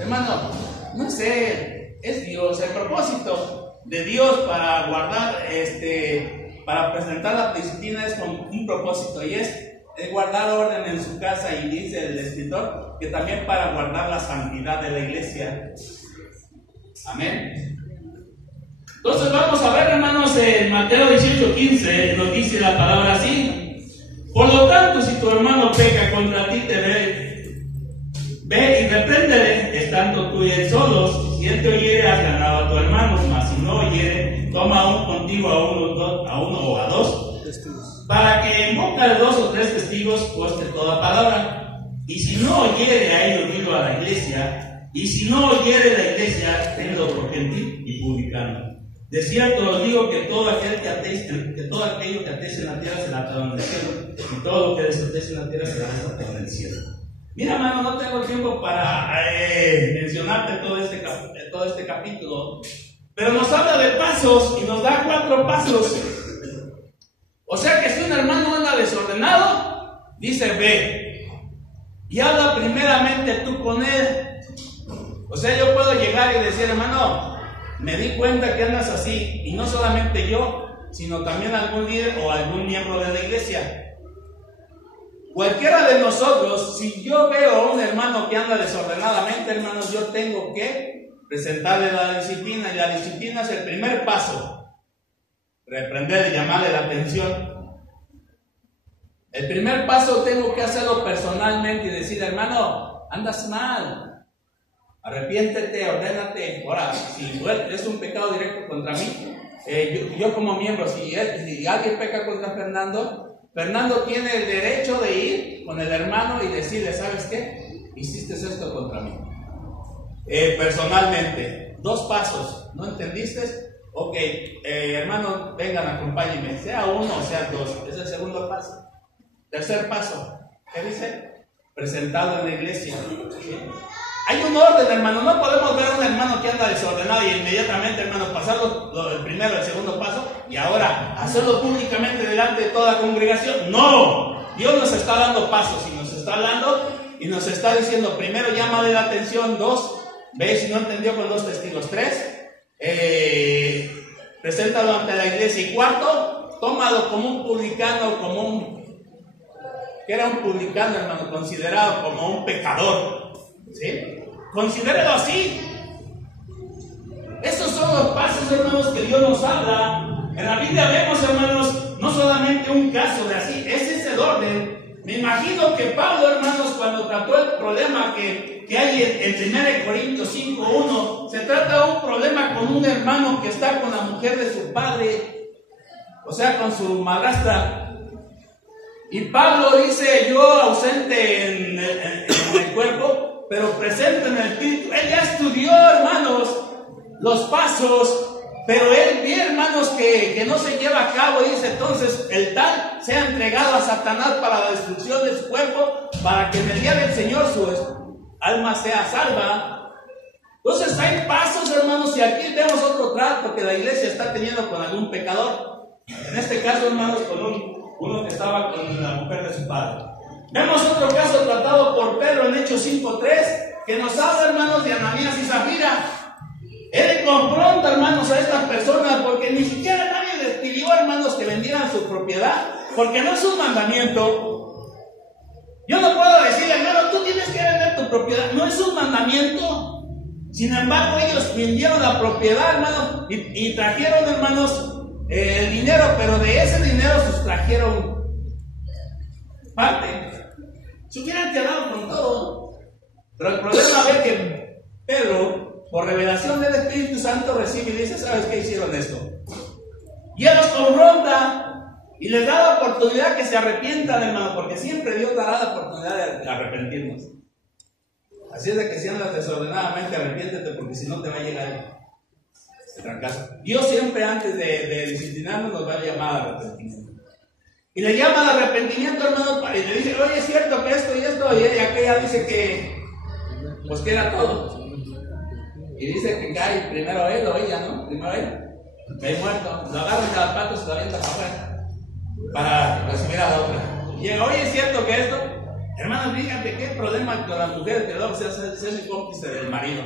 hermano, no es Él, es Dios. El propósito de Dios para guardar, para presentar la disciplina es con un propósito, y es guardar orden en su casa, y dice el escritor que también para guardar la santidad de la iglesia. Amén. Entonces vamos a ver, hermanos, en Mateo 18:15 nos dice la palabra así: por lo tanto, si tu hermano peca contra ti, ve y repréndele, estando tú y él solos. Si él te oyere, has ganado a tu hermano, mas si no oyere, toma aún contigo a uno o a dos, para que en boca de 2 o 3 testigos conste toda palabra. Y si no oyere, a ellos digo a la iglesia, y si no oyere la iglesia, tenlo por gentil y publicano. De cierto os digo que todo aquello que atéis en la tierra será atado en el cielo, y todo lo que desatéis en la tierra será desatado en el cielo. Mira, hermano, no tengo tiempo para mencionarte todo este capítulo, pero nos habla de pasos y nos da 4 pasos. O sea que si un hermano anda desordenado, dice ve, y habla primeramente tú con él. O sea, yo puedo llegar y decir, hermano, me di cuenta que andas así, y no solamente yo, sino también algún líder o algún miembro de la iglesia. Cualquiera de nosotros, si yo veo a un hermano que anda desordenadamente, hermanos, yo tengo que presentarle la disciplina, y la disciplina es el primer paso. Reprender y llamarle la atención. El primer paso tengo que hacerlo personalmente y decir, hermano, andas mal, arrepiéntete, ordénate. Ahora, si es un pecado directo contra mí, yo como miembro, si alguien peca contra Fernando tiene el derecho de ir con el hermano y decirle, ¿sabes qué? Hiciste esto contra mí. Personalmente, 2 pasos, ¿no entendiste? Ok, hermano, vengan, acompáñenme, sea 1 o sea 2, es el segundo paso. Tercer paso, ¿qué dice? Presentado en la iglesia. ¿Sí? Hay un orden, hermano, no podemos ver a un hermano que anda desordenado y inmediatamente, hermano, pasarlo el primero, el segundo paso, y ahora hacerlo públicamente delante de toda la congregación. No, Dios nos está dando pasos y nos está hablando y nos está diciendo, primero llámale la atención, 2, ve si no entendió con 2 testigos, 3, preséntalo ante la iglesia, y 4, tómalo como un publicano, que era un publicano, hermano, considerado como un pecador, ¿sí? Considérelo así. Estos son los pasos, hermanos, que Dios nos habla. En la Biblia vemos, hermanos, no solamente un caso de así, ese es el orden. Me imagino que Pablo, hermanos, cuando trató el problema que hay en 1 Corintios 5:1, se trata de un problema con un hermano que está con la mujer de su padre, o sea, con su madrastra. Y Pablo dice, yo ausente en el cuerpo, pero presente en el espíritu. Él ya estudió, hermanos, los pasos, pero él ve, hermanos, que no se lleva a cabo, y dice, entonces el tal sea entregado a Satanás para la destrucción de su cuerpo, para que en el día del Señor su alma sea salva. Entonces hay pasos, hermanos, y aquí vemos otro trato que la iglesia está teniendo con algún pecador. En este caso, hermanos, con uno que estaba con la mujer de su padre. Vemos otro caso tratado por Pedro en Hechos 5:3, que nos habla, hermanos, de Ananías y Zafira. Él confronta, hermanos, a estas personas, porque ni siquiera nadie les pidió, hermanos, que vendieran su propiedad, porque no es un mandamiento. Yo no puedo decirle, hermano, tú tienes que vender tu propiedad, no es un mandamiento. Sin embargo, ellos vendieron la propiedad, hermanos, y trajeron, hermanos, el dinero, pero de ese dinero sustrajeron parte. Se hubieran quedado con todo. Pero el problema es que Pedro, por revelación del Espíritu Santo, recibe y dice, ¿sabes qué hicieron esto? Y él los confronta y les da la oportunidad que se arrepientan, hermano, porque siempre Dios dará la oportunidad de arrepentirnos. Así es de que si andas desordenadamente, arrepiéntete, porque si no te va a llegar el fracaso. Dios siempre, antes de disciplinarnos, nos va a llamar al arrepentimiento. Y le llama al arrepentimiento, hermano, y le dice, oye, es cierto que esto y esto, y aquella dice que, pues que era todo. Y dice que cae primero él o ella, ¿no? Primero él, cae muerto, lo agarran de las patas y lo avientan para afuera, para recibir a la otra. Y llega, oye, es cierto que esto, hermano, fíjate qué problema con las mujeres que luego se hacen cómplice del marido.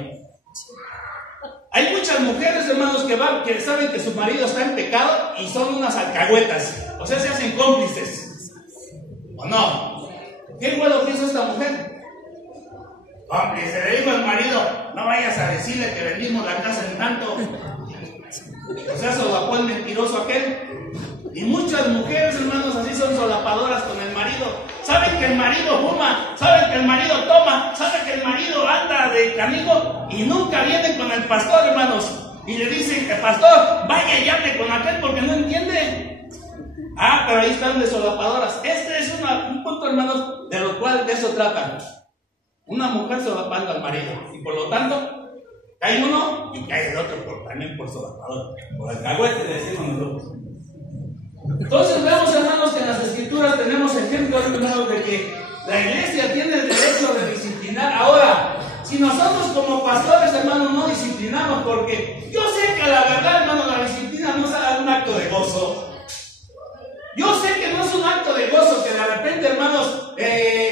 Hay muchas mujeres, hermanos, que saben que su marido está en pecado y son unas alcahuetas. O sea, se hacen cómplices. ¿O no? ¿Qué bueno que hizo esta mujer? Cómplice, le dijo al marido, no vayas a decirle que vendimos la casa en tanto. O sea, solapó el mentiroso aquel. Y muchas mujeres, hermanos, así son solapadoras con el marido. Saben que el marido fuma, saben que el marido toma, saben que el marido anda de camino y nunca vienen con el pastor, hermanos. Y le dicen que pastor, vaya y hable con aquel porque no entiende. Ah, pero ahí están de solapadoras. Este es un punto, hermanos, de lo cual de eso tratan. Una mujer solapando al marido. Y por lo tanto, cae uno y cae el otro también por solapador. Por el cagüete, le decimos nosotros. Entonces vemos, hermanos, que en las escrituras tenemos ejemplos, hermanos, de que la iglesia tiene el derecho de disciplinar. Ahora, si nosotros como pastores, hermanos, no disciplinamos, porque yo sé que la verdad, hermanos, la disciplina no es un acto de gozo. Yo sé que no es un acto de gozo que de repente, hermanos,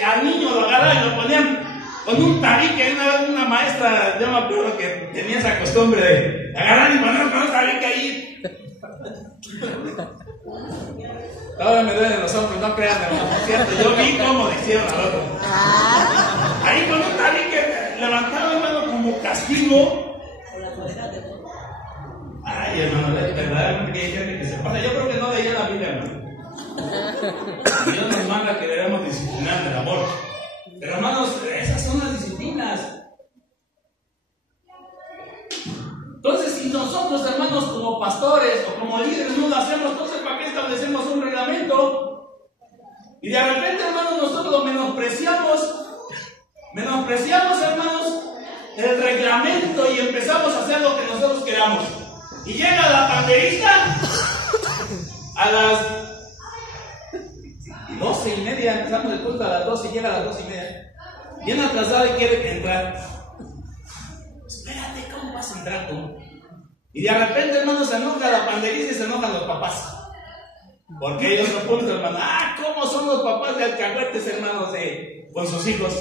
al niño lo agarraban y lo ponían con un tabique. Una vez una maestra, yo me acuerdo que tenía esa costumbre de agarrar y poner con un tabique ahí. Ahora me duelen los hombros, no crean, hermano, es cierto, yo vi cómo le hicieron al otro. Ahí con un tabique levantaron, hermano, como castigo. Ay, hermano, verdaderamente que hay gente que se pasa. Yo creo que no leía la Biblia, hermano. Dios nos manda que debemos disciplinar el amor. Pero, hermanos, esas son las disciplinas. Entonces, si nosotros, hermanos, como pastores o como líderes no lo hacemos, entonces ¿para qué establecemos un reglamento? Y de repente, hermanos, nosotros lo menospreciamos, hermanos, el reglamento y empezamos a hacer lo que nosotros queramos. Y llega la panderista a las 12:30, empezamos el culto a las 12 y llega a las 12:30. Viene atrasada y quiere entrar. Espérate, ¿cómo vas a entrar tú? Y de repente, hermanos, se enoja la panderista y se enojan los papás. Porque ellos no punto, hermano. ¿Cómo son los papás de alcahuetes, hermanos, con sus hijos?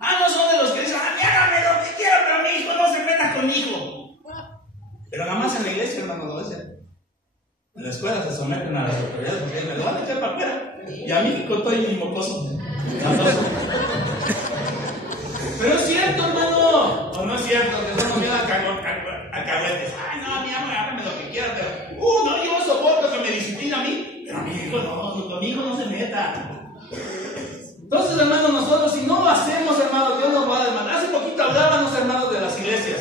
No son de los que dicen, hágame lo que quiera, pero mi hijo no se meta con mi hijo. Pero nada más en la iglesia, hermano, lo dicen. En la escuela se someten a las autoridades porque me lo van a echar para afuera. Y a mí con todo y mi mocoso. Pero es cierto, hermano. O no es cierto, que somos bien alcahuetes. Ay, no, mi amor, hágame lo que quiera, pero no, yo soporto que me disciplina a mí. Pero a mi hijo no, con mi hijo no se meta. Entonces, hermanos, nosotros si no lo hacemos, hermanos, Dios nos va a demandar. Hace poquito hablábamos, hermanos, de las iglesias.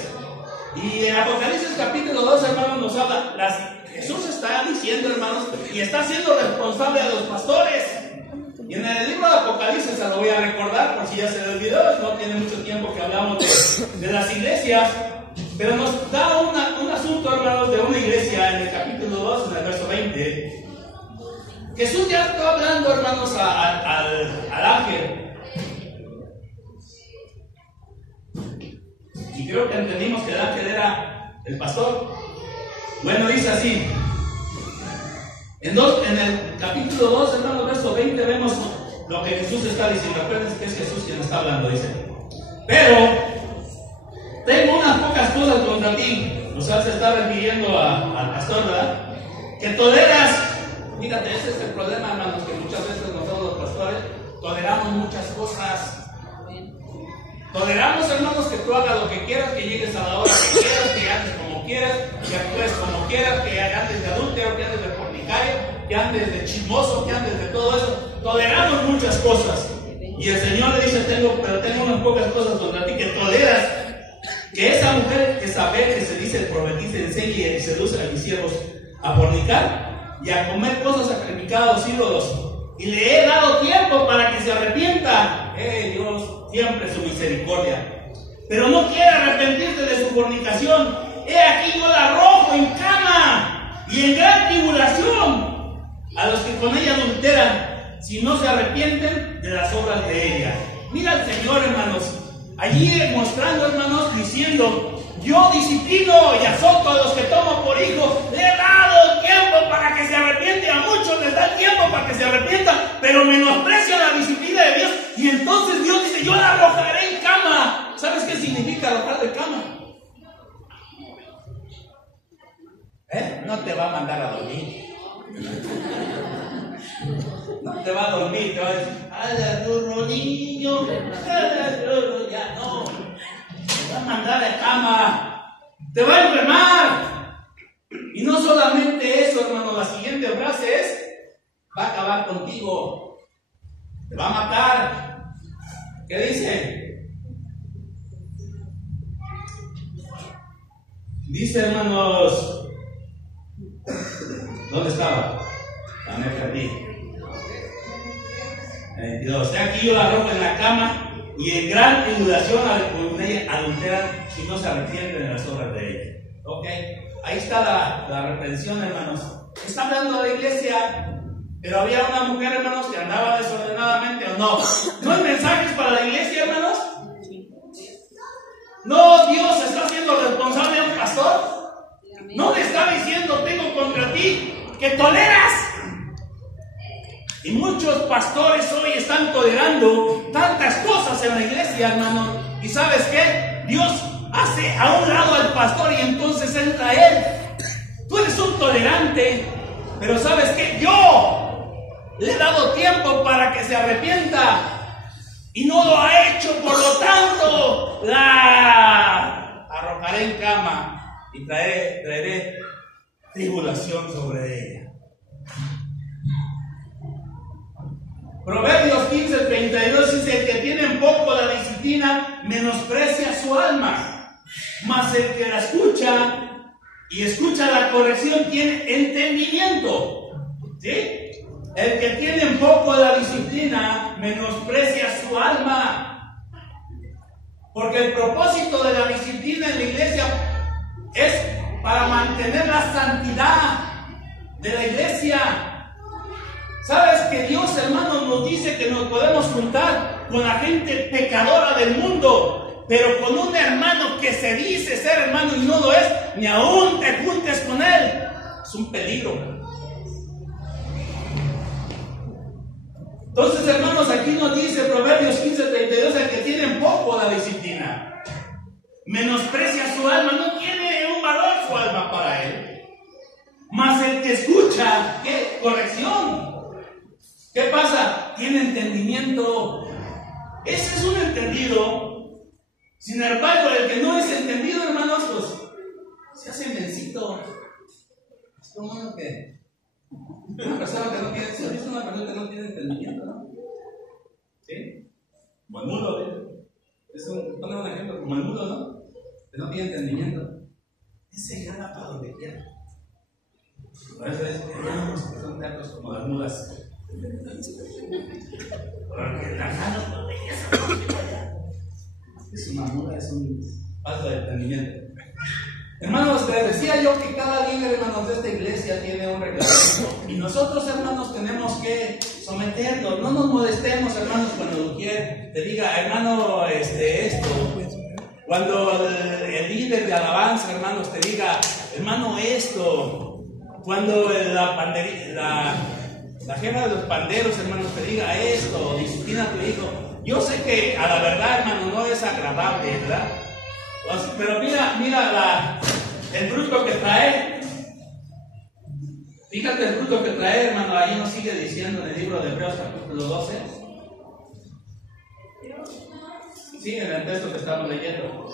Y en Apocalipsis capítulo 2, hermanos, nos habla, Jesús está diciendo, hermanos, y está siendo responsable a los pastores. Y en el libro de Apocalipsis, se lo voy a recordar por si ya se le olvidó, no tiene mucho tiempo que hablamos de las iglesias, pero nos da un asunto, hermanos, de una iglesia en el capítulo 2, en el verso 20. Jesús ya está hablando, hermanos, al ángel. Y creo que entendimos que el ángel era el pastor. Bueno, dice así. En el capítulo 2, hermanos, verso 20, vemos lo que Jesús está diciendo. Acuérdense que es Jesús quien está hablando, dice. Pero tengo unas pocas cosas contra ti. O sea, se está refiriendo al pastor, ¿verdad? Que toleras. Fíjate, ese es el problema, hermanos, que muchas veces nosotros los pastores toleramos muchas cosas. Toleramos, hermanos, que tú hagas lo que quieras, que llegues a la hora que quieras, que andes como quieras, que actúes como quieras, que andes de adúltero, que andes de fornicario, que andes de chismoso, que andes de todo eso. Toleramos muchas cosas. Y el Señor le dice, pero tengo unas pocas cosas contra ti, que toleras que esa mujer Jezabel, que se dice profetiza, enseñe y seduce a mis siervos a fornicar y a comer cosas sacrificadas a los ídolos. Y le he dado tiempo para que se arrepienta. Dios, siempre su misericordia. Pero no quiere arrepentirse de su fornicación. He aquí yo la arrojo en cama y en gran tribulación a los que con ella adulteran, si no se arrepienten de las obras de ella. Mira al Señor, hermanos, allí mostrando, hermanos, diciendo: yo disciplino y azoto a los que tomo por hijo. Le he dado tiempo para que se arrepienten. A muchos les da tiempo para que se arrepientan, pero menosprecian la disciplina de Dios. Y entonces Dios dice: yo la arrojaré en cama. ¿Sabes qué significa arrojar de cama? no te va a mandar a dormir. No te va a dormir, te va a decir, ¡ay, Arturo, niño! ¡Ay, Arturo! Ya no. Te va a mandar a cama. Te va a enfermar. Y no solamente eso, hermano, la siguiente frase es, va a acabar contigo. Te va a matar. ¿Qué dice? Dice, hermanos, ¿dónde estaba? La me perdí. 22. De aquí yo la arrojo en la cama y en gran tribulación con ella adulteran y no se arrepienten de las obras de ella. Ok, ahí está la reprensión, hermanos. Está hablando de la iglesia, pero había una mujer, hermanos, que andaba desordenadamente o no. ¿No hay mensajes para la iglesia, hermanos? No, Dios está siendo responsable a un pastor. No le está diciendo, tengo contra ti que toleras. Y muchos pastores hoy están tolerando tantas cosas en la iglesia, hermano. ¿Y sabes qué? Dios hace a un lado al pastor y entonces entra él. Tú eres un tolerante, pero ¿sabes qué? Yo le he dado tiempo para que se arrepienta y no lo ha hecho, por lo tanto la arrojaré en cama y traeré tribulación sobre ella. Proverbios 15:32 dice: el que tiene en poco la disciplina menosprecia su alma, mas el que la escucha y escucha la corrección tiene entendimiento. ¿Sí? El que tiene en poco la disciplina menosprecia su alma, porque el propósito de la disciplina en la iglesia es para mantener la santidad de la iglesia. ¿Sabes que Dios, hermanos, nos dice que nos podemos juntar con la gente pecadora del mundo, pero con un hermano que se dice ser hermano y no lo es, ni aún te juntes con él? Es un peligro. Entonces, hermanos, aquí nos dice Proverbios 15:32, el que tiene en poco la disciplina menosprecia su alma, no tiene un valor su alma para él. Mas el que escucha, ¿qué? Corrección. ¿Qué pasa? Tiene entendimiento. Ese es un entendido. Sin embargo, el que no es entendido, hermanos, pues se hace mencito. Es como uno que una persona que no tiene, ¿sí? Es una persona que no tiene entendimiento, ¿no? ¿Sí? Como el mulo, ¿eh? Pone un ejemplo, como el mulo, ¿no? Que no tiene entendimiento. Ese gana para donde quiera. Por eso es que son teatros como las mulas. Porque la mano no deja esa. Es una mula, es un falta de entendimiento. Hermanos, les decía yo que cada líder, hermanos, de esta iglesia tiene un reglamento. Y nosotros, hermanos, tenemos que someternos. No nos molestemos, hermanos, cuando quien te diga, hermano, esto. Cuando el líder de alabanza, hermanos, te diga, hermano, esto. Cuando la jefa de los panderos, hermanos, te diga esto, disciplina a tu hijo. Yo sé que a la verdad, hermano, no es agradable, ¿verdad? Pero mira el fruto que trae. Fíjate el fruto que trae, hermano. Ahí nos sigue diciendo en el libro de Hebreos capítulo 12. Sí, en el texto que estamos leyendo.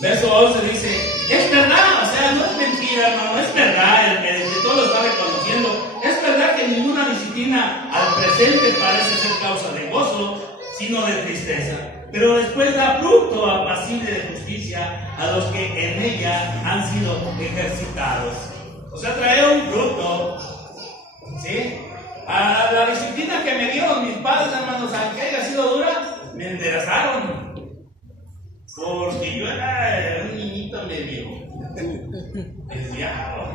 Verso 11 dice, es verdad, o sea, no es mentira, hermano, es verdad, el que todo lo está reconociendo. Es verdad que ninguna disciplina al presente parece ser causa de gozo, sino de tristeza. Pero después da fruto apacible de justicia a los que en ella han sido ejercitados. O sea, trae un fruto, ¿sí? A la disciplina que me dieron mis padres, hermanos, aunque haya sido dura, me enderezaron. Porque yo era un niñito medio desviado.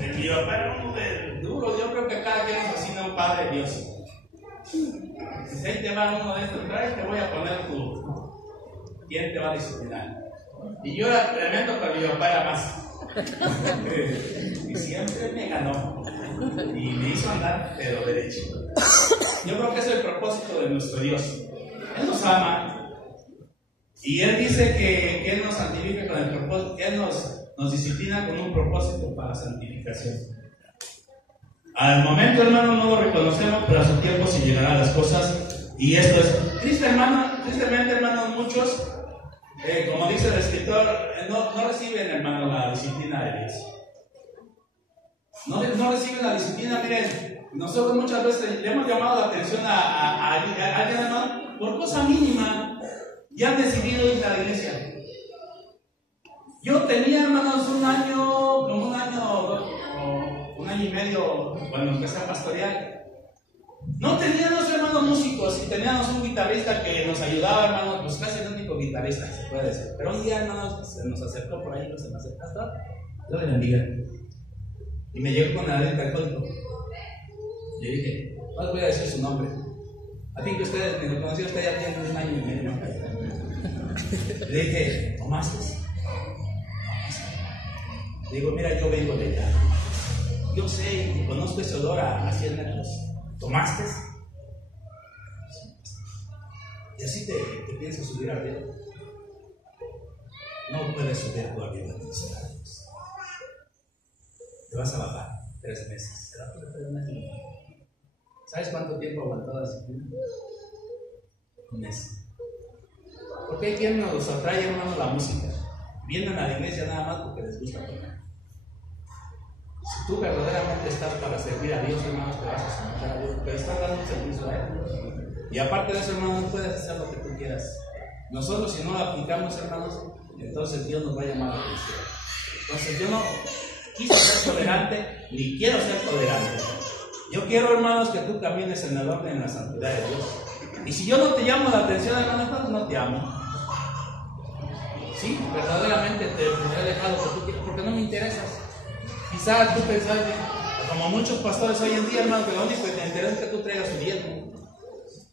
Mi papá era un hombre duro. Yo creo que cada quien nos asina un padre Dios. Si ahí te va uno de estos, te voy a poner ¿quién te va a disciplinar? Y yo era tremendo, pero mi papá era más. Y siempre me ganó. Y me hizo andar, pero derecho. Yo creo que ese es el propósito de nuestro Dios. Él nos ama. Y Él dice que Él nos santifica con el propósito, que Él nos nos disciplina con un propósito para santificación. Al momento, hermano, no lo reconocemos, pero a su tiempo se llegarán las cosas. Y esto es, tristemente, hermano, muchos, como dice el escritor, no reciben, hermano, la disciplina de Dios. No reciben la disciplina. Miren, nosotros muchas veces le hemos llamado la atención a alguien, hermano, por cosa mínima, ya han decidido ir a la iglesia. Yo tenía, hermanos, un año y medio cuando empecé a pastorear. No teníamos, hermanos, músicos, y teníamos un guitarrista que nos ayudaba, hermanos, pues casi el único guitarrista, se puede decir. Pero un día, hermanos, se nos acercó por ahí, se me acercó hasta, Dios le bendiga. Y me llegó con el adentro alcohólico. Le dije, no les voy a decir su nombre. A ti que ustedes me lo conocieron, usted ya tiene un año y medio. Le dije, ¿tomaste? Le digo, mira, yo vengo de allá. Yo sé y conozco ese olor a 100 metros. ¿Tomaste? Y así te piensas subir arriba. No puedes subir tú arriba de los lados. Te vas a bajar 3 meses. ¿Te vas a 3 meses? ¿Sabes cuánto tiempo aguantó la disciplina? 1 mes. ¿Por qué hay quien nos atrae, hermano, la música? Vienen a la iglesia nada más porque les gusta tocar. Si tú verdaderamente estás para servir a Dios, hermanos, te vas a someter a Dios, pero estás dando un servicio a Él. Y aparte de eso, hermanos, puedes hacer lo que tú quieras. Nosotros, si no lo aplicamos, hermanos, entonces Dios nos va a llamar a la atención. Entonces, yo no quise ser tolerante, ni quiero ser tolerante. Yo quiero, hermanos, que tú camines en el orden, en la santidad de Dios. Y si yo no te llamo la atención, hermanos, pues no te amo. Sí, verdaderamente te he dejado lo que tú quieres, porque no me interesas. Quizás tú pensás, como muchos pastores hoy en día, hermano, que lo único que te interesa es que tú traigas su diezmo.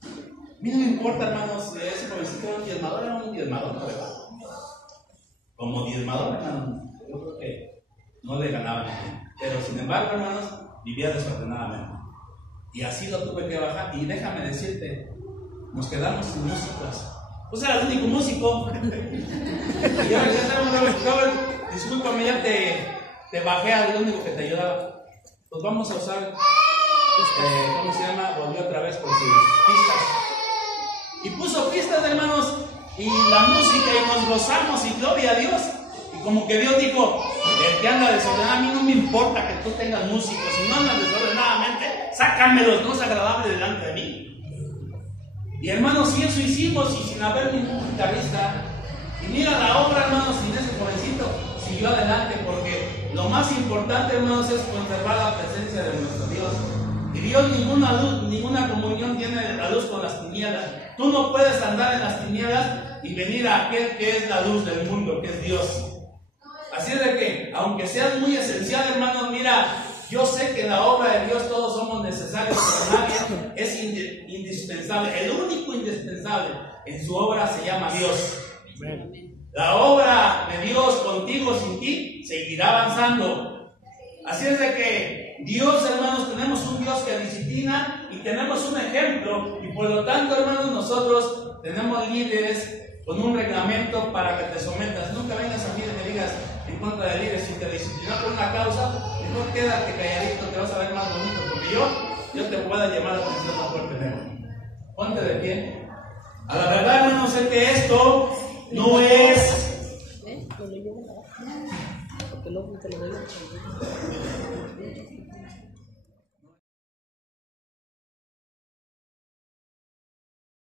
A mí no me importa, hermanos, ese jovencito era un diezmador, no, ¿verdad? Como diezmador, hermano, yo creo que no le ganaba nada. Pero sin embargo, hermanos, vivía desordenadamente. Y así lo tuve que bajar. Y déjame decirte, nos quedamos sin músicos. Pues era el único músico. Y yo le dije, Robert, discúlpame, ya te bajé al único que te ayudaba. Pues vamos a usar, ¿cómo se llama? Volvió otra vez con sus pistas. Y puso pistas, hermanos, y la música, y nos gozamos, y gloria a Dios. Y como que Dios dijo, el que anda desordenado, a mí no me importa que tú tengas músicos. Si no andas desordenadamente, sácamelos, no es agradable delante de mí. Y hermanos, si eso hicimos, y sin haber ningún guitarrista, y mira la obra, hermanos, sin ese jovencito, siguió adelante, porque lo más importante, hermanos, es conservar la presencia de nuestro Dios. Y Dios ninguna luz, ninguna comunión tiene la luz con las tinieblas. Tú no puedes andar en las tinieblas y venir a aquel que es la luz del mundo, que es Dios. Así es de que, aunque seas muy esencial, hermanos, mira, yo sé que en la obra de Dios todos somos necesarios, pero nadie es indispensable. El único indispensable en su obra se llama Dios. La obra de Dios contigo, sin ti, seguirá avanzando. Así es de que Dios, hermanos, tenemos un Dios que disciplina y tenemos un ejemplo. Y por lo tanto, hermanos, nosotros tenemos líderes con un reglamento para que te sometas. Nunca vengas a mí y me digas en contra de líderes. Si te disciplinas por una causa, mejor quédate calladito, te vas a ver más bonito. Porque yo te puedo llamar la atención más fuertemente. Ponte de pie. A la verdad, hermanos, sé que esto no es.